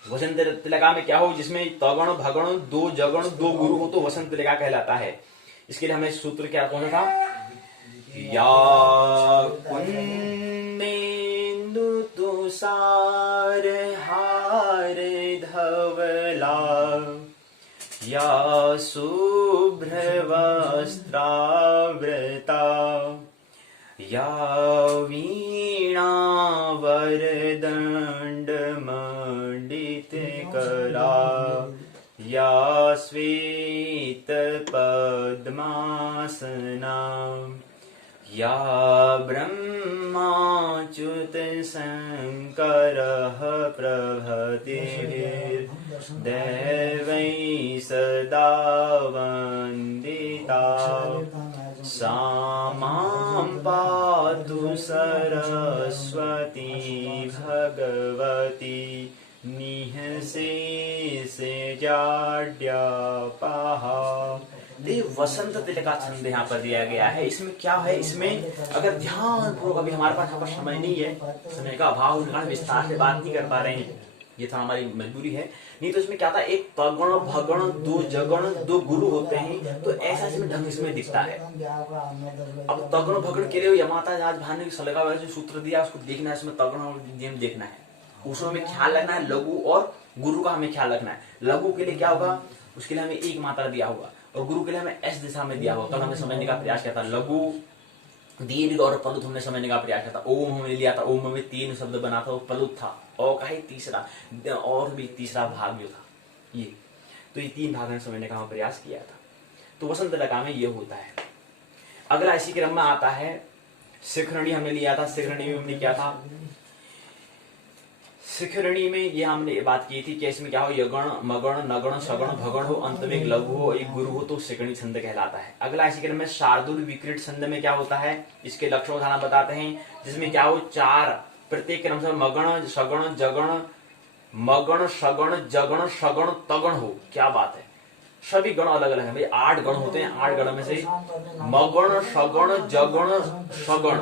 वसंत लका में क्या हो, जिसमें तगण भगण 2 जगण 2 गुरु हो तो वसंत लका कहलाता है। इसके लिए हमें सूत्र क्या कौन था, या कुंदेन्दु तुषार हार धवला या शुभ्र वस्त्रावृता या वीणा वरदंड मंडित करा या श्वेत पद्मासना या ब्रह्माच्युत शंकरः प्रभृतिर्दैवैः सदा वन्दिता सा मां पातु सरस्वती भगवती निःशेष जाड्यापहा। वसंत तिलक का छंद यहाँ पर दिया गया है। इसमें क्या है, इसमें अगर ध्यान पूर्वक, अभी हमारे पास यहाँ पर समय नहीं है, समय का अभाव होने कारण विस्तार से बात नहीं कर पा रहे हैं, ये था हमारी मजबूरी है। नहीं तो इसमें क्या था, एक तगण भगण 2 जगण 2 गुरु होते हैं, तो ऐसा इसमें ढंग इसमें दिखता है। अब तगण भगण के लिए यमाता आज भाने की सलगा वाला जो सूत्र दिया उसको देखना है, इसमें तगण और नियम देखना है, उसमें हमें ख्याल रखना है। लघु और गुरु का हमें ख्याल रखना है। लघु के लिए क्या होगा, उसके लिए हमें 1 मात्रा दिया होगा, और गुरु के लिए हमें एस दिशा में दिया होगा। तब हमने समझने का प्रयास किया था। लघु दीर्घ और पलुत हमने समझने का प्रयास किया था। ओम हमने लिया था, ओम में 3 शब्द बना था, वो पलुत था। ओ का ही तीसरा और भी तीसरा भाग जो था ये, तो ये 3 भाग में समझने का हम प्रयास किया था। तो वसंत लका में ये होता है। अगला इसी क्रम में आता है शिखरणी। हमने लिया था, शिखरणी में हमने क्या था, शिखरणी में ये हमने बात की थी कि इसमें क्या हो, यगण मगण नगण सगण भगण हो, अंत में एक लघु हो, एक गुरु हो, तो शिखरणी छंद कहलाता है। अगला इसी क्रम में शार्दूल विकृत छंद में क्या होता है, इसके लक्षण उदाहरण बताते हैं, जिसमें क्या हो, चार प्रत्येक क्रम से मगण सगण जगण मगण सगण जगण सगण तगण हो। क्या बात है, सभी गण अलग अलग है भाई, 8 गण होते हैं। 8 गण में से मगण सगण जगण सगण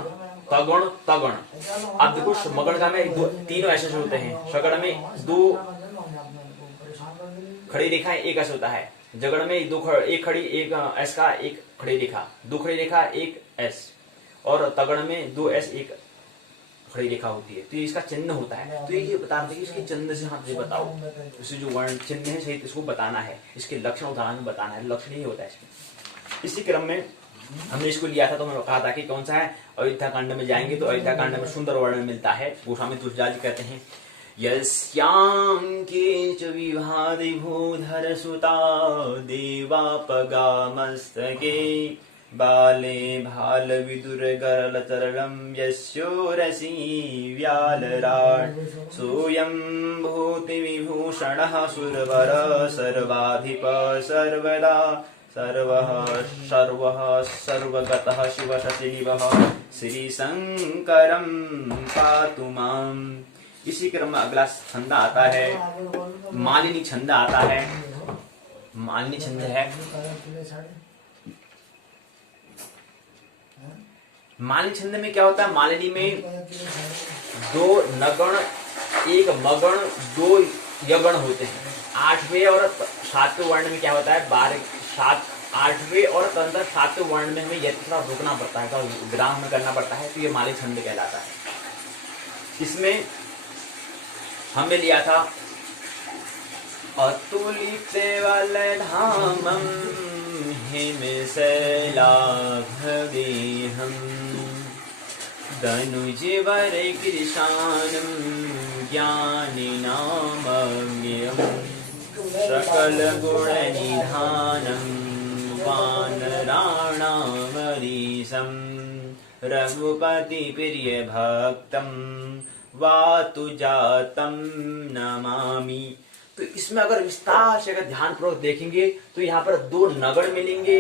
तगण तगण। अब देखो मगण का में तीनों ऐसे होते हैं, सगण में 2 खड़ी रेखाएं, एक ऐसे होता है, जगण में एक खड़ी, एक एस का, एक खड़ी रेखा, 2 खड़ी रेखा, एक एस, और तगण में 2 एस, एक खड़ी रेखा होती है। तो ये इसका चिन्ह होता है। तो ये बता रहे इसके चिन्ह से हाँ बताओ, इसे जो वर्ण चिन्ह है सहित इसको बताना है, इसके लक्षण उदाहरण में बताना है, लक्षण ही होता है इसमें। इसी क्रम में हमने इसको लिया था, तो मैंने कहा था कि कौन सा है, अयोध्या कांड में जाएंगे तो अयोध्या कांड में सुंदर वर्णन मिलता है। गोस्वामी तुलसीदास जी कहते हैं, यस्यां केच विभाति भूधर सुता देवापगा मस्तके बाले भाल विदुर गरल चरणं यस्योरसी व्यालराट सोऽयं भूति विभूषणः सुरवर सर्वाधिप सर्वदा सर्वः सर्वगतः शिव शशिवः श्री शंकरं पातु माम्। इसी क्रम में अगला छंद आता है मालिनी छंद आता है। मालिनी छंद है, मालिनी छंद में क्या होता है, मालिनी में 2 नगण, 1 मगण, 2 यगण होते हैं। 8वें और 7वें वर्ण में क्या होता है, 8वें और तदंतर 7वें वर्ण में हमें यति थोड़ा रोकना पड़ता है, विराम में करना पड़ता है, तो ये मालिनी छंद कहलाता है। इसमें हमने लिया था, अतुलित वलधामं हिमशैलाभदेहं धनुजवर कृशानं ज्ञानिनामज्ञं सकलगुणनिधानं वानराणामरीशं रघुपतिप्रियभक्तं वातुजातं नमामि। तो इसमें अगर विस्तार से अगर ध्यान पूर्वक देखेंगे तो यहाँ पर 2 नगण मिलेंगे,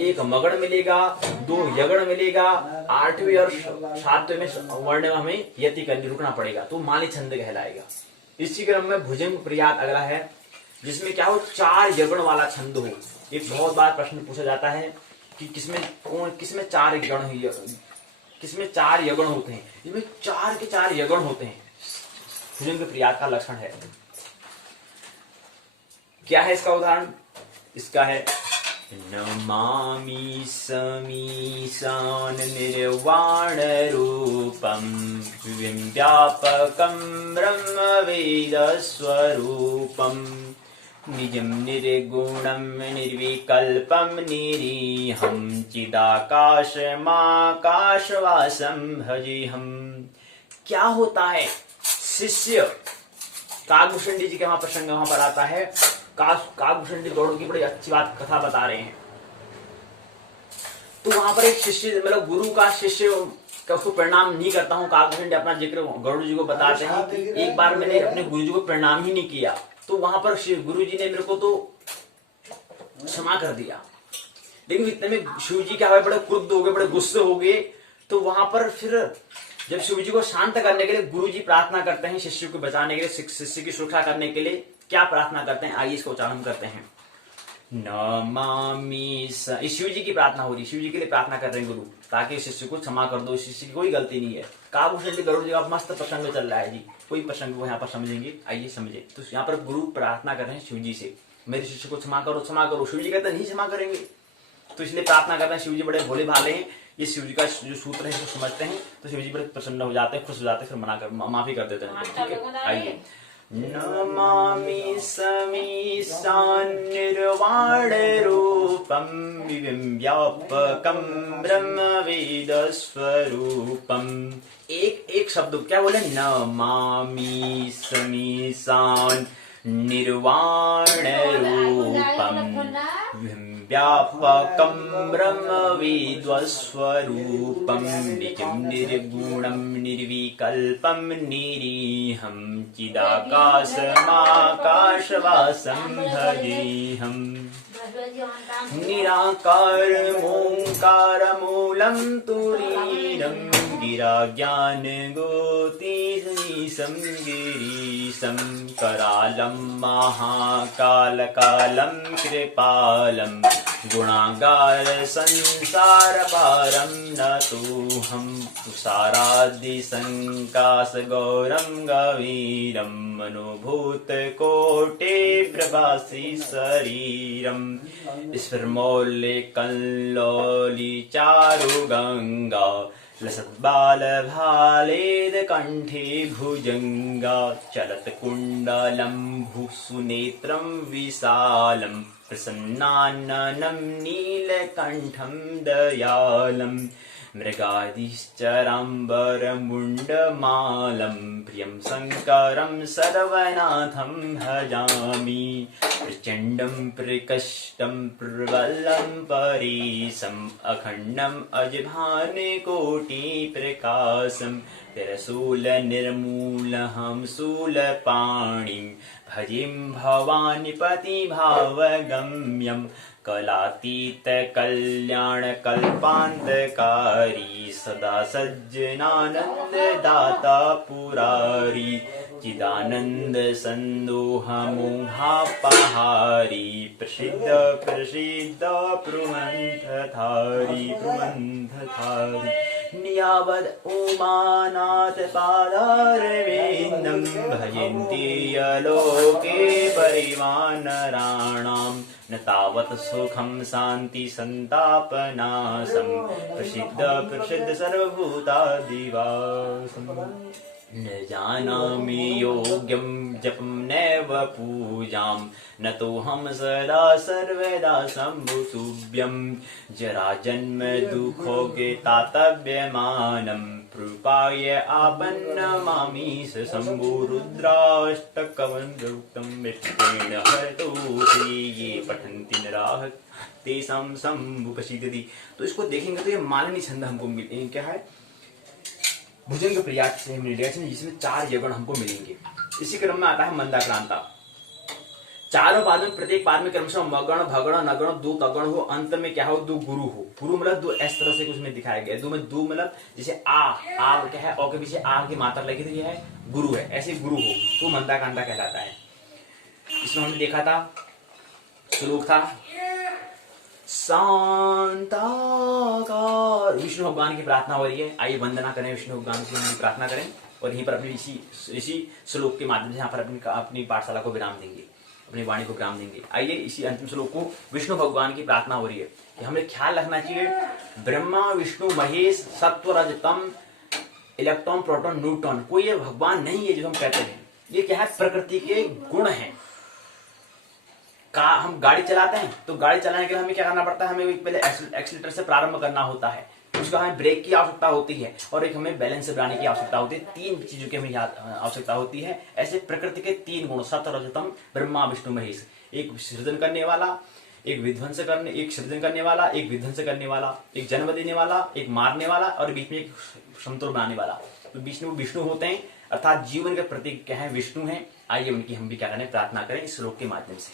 1 मगण मिलेगा, 2 यगण मिलेगा, 8वें और 7वें में वर्ण में हमें यति करके रुकना पड़ेगा, तो मालिनी छंद कहलाएगा। इसी क्रम में भुजंग प्रियात अगला है, जिसमें क्या हो, 4 यगण वाला छंद हो। एक बहुत बार प्रश्न पूछा जाता है कि किसमें 4 गण है, किसमें 4 यगण होते हैं, इसमें 4 के 4 यगण होते हैं। भुजंग प्रियात का लक्षण है, क्या है इसका उदाहरण, इसका है, नमामि समीशान निर्वाण रूपम व्यापकं ब्रह्म वेद स्वरूपम निजं निर्गुणं निर्विकल्पं निरीहं चिदाकाशमाकाशवासं भजेहम्। क्या होता है, शिष्य काकभूषण जी के वहां प्रसंग वहां पर आता है, काकभूषण जी गौड़ की बड़ी अच्छी बात कथा बता रहे हैं। तो वहां पर एक शिष्य, मतलब गुरु का शिष्य का उसको प्रणाम नहीं करता हूँ, काकभूषण जी अपना जिक्र गौड़ जी को बताते हैं कि एक बार मैंने अपने गुरु जी को प्रणाम ही नहीं किया, तो वहां पर गुरु जी ने मेरे को तो क्षमा कर दिया। लेकिन इतने में शिव जी क्या हुए, बड़े क्रुद्ध हो गए, बड़े गुस्से हो गए। तो वहां पर फिर जब शिव जी को शांत करने के लिए गुरु जी प्रार्थना करते हैं, शिष्य को बचाने के लिए, शिष्य की सुरक्षा करने के लिए क्या प्रार्थना करते हैं, आइए इसको उच्चारण करते हैं। नमामि शिव जी की प्रार्थना हो रही, शिव जी के लिए प्रार्थना कर रहे हैं गुरु, ताकि शिष्य को क्षमा कर दो, शिष्य की कोई गलती नहीं है। काकभूषण जी गरुड़ जी का मस्त प्रसंग चल रहा है जी, कोई प्रसंग वो यहाँ पर समझेंगे, आइए समझे। तो यहाँ पर गुरु प्रार्थना कर रहे हैं शिव जी से, मेरे शिष्य को क्षमा करो क्षमा करो। शिव जी कहते हैं नहीं क्षमा करेंगे, तो इसलिए प्रार्थना करते हैं। शिव जी बड़े भोले भाले हैं, ये शिव जी का जो सूत्र है इसको समझते हैं, तो शिव जी बड़े प्रसन्न हो जाते हैं, खुश हो जाते हैं, फिर माफी कर देते हैं। ठीक है, आइए। नमामि समीशान निर्वाण रूपम व्यापकं ब्रह्म वेद स्वरूपम। एक शब्द क्या बोले, नमामि समीशान निर्वाण रूपम व्यापकं ब्रह्मविद्वत्स्वरूपं निजं निर्गुणं निर्विकल्पं निरीहं चिदाकाशमाकाशवासं भजेऽहम् निराकारमोङ्कारमूलं तुरीरं गिराज्ञानगोतीशमीशं गिरीशं करालं महाकालकालं कृपालं गुणागार संसारपारं नतोऽहं तुषारादिसङ्काशगौरं गवीरं मनोभूतकोटे प्रभासि शरीरम् स्फुरमौल्लिकल्लोलिचारुगङ्गा लसद्बालभालेदकण्ठे भुजङ्गा चलत्कुण्डलं भुसुनेत्रं विशालं प्रसन्नाननं नीलकण्ठं दयालं मृगादिश्चराम्बरमुण्डमालं प्रियं शङ्करं सर्वनाथं भजामि प्रचण्डं प्रकष्टं प्रबलं परेशम् अखण्डम् अजभानुकोटिप्रकाशं तिरशूलनिर्मूलहं शूलपाणिं भजिं भवानीपतिभावगम्यं कलातीतकल्याणकल्पान्तकारी सदा सज्जनानन्ददाता पुरारी चिदानन्द सन्दोहमोहापहारी प्रसिद्ध प्रसिद्ध प्रुमन्थधारी नियावद् उमानाथ पादारविन्दं भजन्ति यलोके परिवानराणां न तावत् सुखं शान्ति सन्तापनाशं प्रसिद्ध प्रसिद्ध सर्वभूतादिवासम् न जानामि योग्यं जपं नैव पूजां न तोऽहं सदा सर्वदा शम्भुतुभ्यं जराजन्म दुःखोगतातव्यमानं कृपाय आपन्नमामि शम्भुरुद्राष्टकवन्द्रुक्तं विष्णेन हरतु ये पठन्ति नराः तेषां शम्भुपसीदति। तो इसको देखेंगे तो ये मालिनी छंद हमको मिल क्या है, भुजंग प्रयाग से मिलेगा, जिसमें 4 यगुण हमको मिलेंगे। इसी क्रम में आता है मंदाक्रांता। चारों पाद में प्रत्येक पाद में क्रमशः मगण भगण नगण दो तगण हो, अंत में क्या हो, दो गुरु हो। गुरु मतलब दो इस तरह से कुछ में दिखाया गया। दो में दो मतलब जैसे आ क्या है, और के पीछे आ की मात्रा लगी तो ये है गुरु है, ऐसे गुरु हो तो मंदाक्रांता कहलाता है। इसमें हमने देखा था श्लोक था शांताकार, विष्णु भगवान की प्रार्थना हो रही है। आइए वंदना करें विष्णु भगवान की, प्रार्थना करें और यहीं पर अपनी इसी श्लोक के माध्यम से यहाँ पर अपनी पाठशाला को विराम देंगे, अपनी वाणी को विराम देंगे। आइए इसी अंतिम श्लोक को, विष्णु भगवान की प्रार्थना हो रही है कि हमें ख्याल रखना चाहिए ब्रह्मा विष्णु महेश सत्व रजतम इलेक्ट्रॉन प्रोटॉन न्यूट्रॉन, कोई ये भगवान नहीं है जो हम कहते हैं। ये क्या है, प्रकृति के गुण हैं। हम गाड़ी चलाते हैं तो गाड़ी चलाने के लिए हमें क्या करना पड़ता है, हमें पहले एक्सीलरेटर से प्रारंभ करना होता है, उसका हमें ब्रेक की आवश्यकता होती है और एक हमें बैलेंस से बनाने की आवश्यकता होती है। 3 चीजों की हमें आवश्यकता होती है। ऐसे प्रकृति के 3 गुण सत्व रजतम ब्रह्मा विष्णु महेश, एक सृजन करने वाला, एक विध्वंस करने, एक सृजन करने वाला, एक विध्वंस करने वाला, एक जन्म देने वाला, एक मारने वाला और बीच में एक समतोल बनाने वाला। तो बीच में वो विष्णु होते हैं, अर्थात जीवन के प्रतीक क्या है, विष्णु है। आइए उनकी हम भी क्या करें, प्रार्थना करें इस श्लोक के माध्यम से।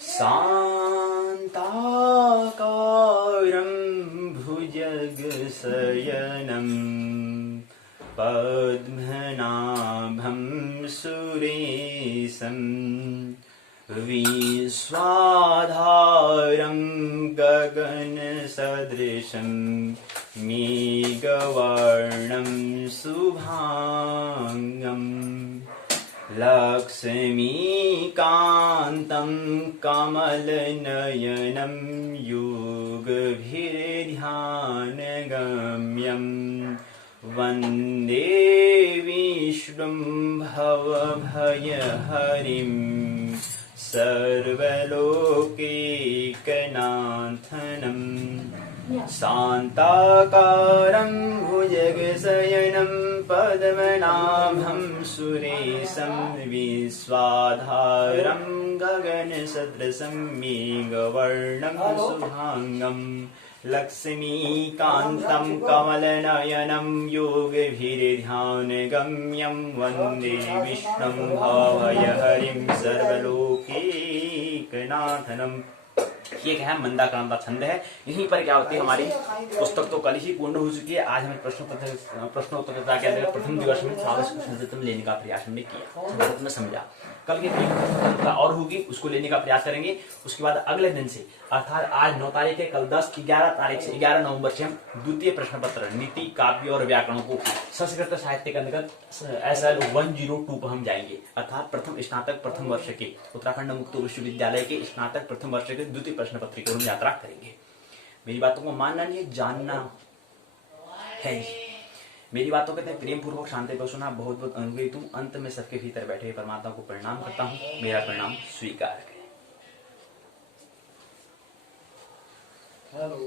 शान्ताकारं भुजगशयनं पद्मनाभं सुरेशं विश्वाधारं गगनसदृशं मेघवर्णं शुभांगम् लक्ष्मीकान्तं कमलनयनं योगभिर्ध्यानगम्यं वन्दे विष्णुं भवभयहरिं सर्वलोकैकनाथनं शान्ताकारं भुजगशयनं पद्मनाभं सुरेशं विश्वाधारं गगनसदृशं मेघवर्णं शुभांगं लक्ष्मीकान्तं कमलनयनं योगभिर्ध्यानगम्यं वन्दे विष्णुं भावयहरिं सर्वलोकैकनाथनम्। ये क्या है, मंदाक्रांता छंद है। यहीं पर क्या होती है, हमारी पुस्तक तो कल ही पूर्ण हो चुकी है। आज हमें प्रश्नोत्तरता के अंतर्गत प्रथम दिवस में स्वागत लेने का प्रयास हमने किया, में समझा। कल के दिन और होगी, उसको लेने का प्रयास करेंगे। उसके बाद अगले दिन से, अर्थात आज 9 तारीख है, कल 10 11 तारीख से 11 नवंबर से हम द्वितीय प्रश्न पत्र नीति, काव्य और व्याकरण को संस्कृत साहित्य के अंतर्गत SL 102 पर हम जाएंगे। अर्थात प्रथम स्नातक प्रथम वर्ष के उत्तराखंड मुक्त विश्वविद्यालय के स्नातक प्रथम वर्ष के द्वितीय प्रश्न पत्र की हम यात्रा करेंगे। मेरी बातों को मानना नहीं, जानना है। मेरी बातों के प्रेम पूर्वक शांति को सुना, बहुत बहुत अनुग्रहित हूँ। अंत में सबके भीतर बैठे परमात्मा को प्रणाम करता हूँ। मेरा प्रणाम स्वीकार करें। हेलो।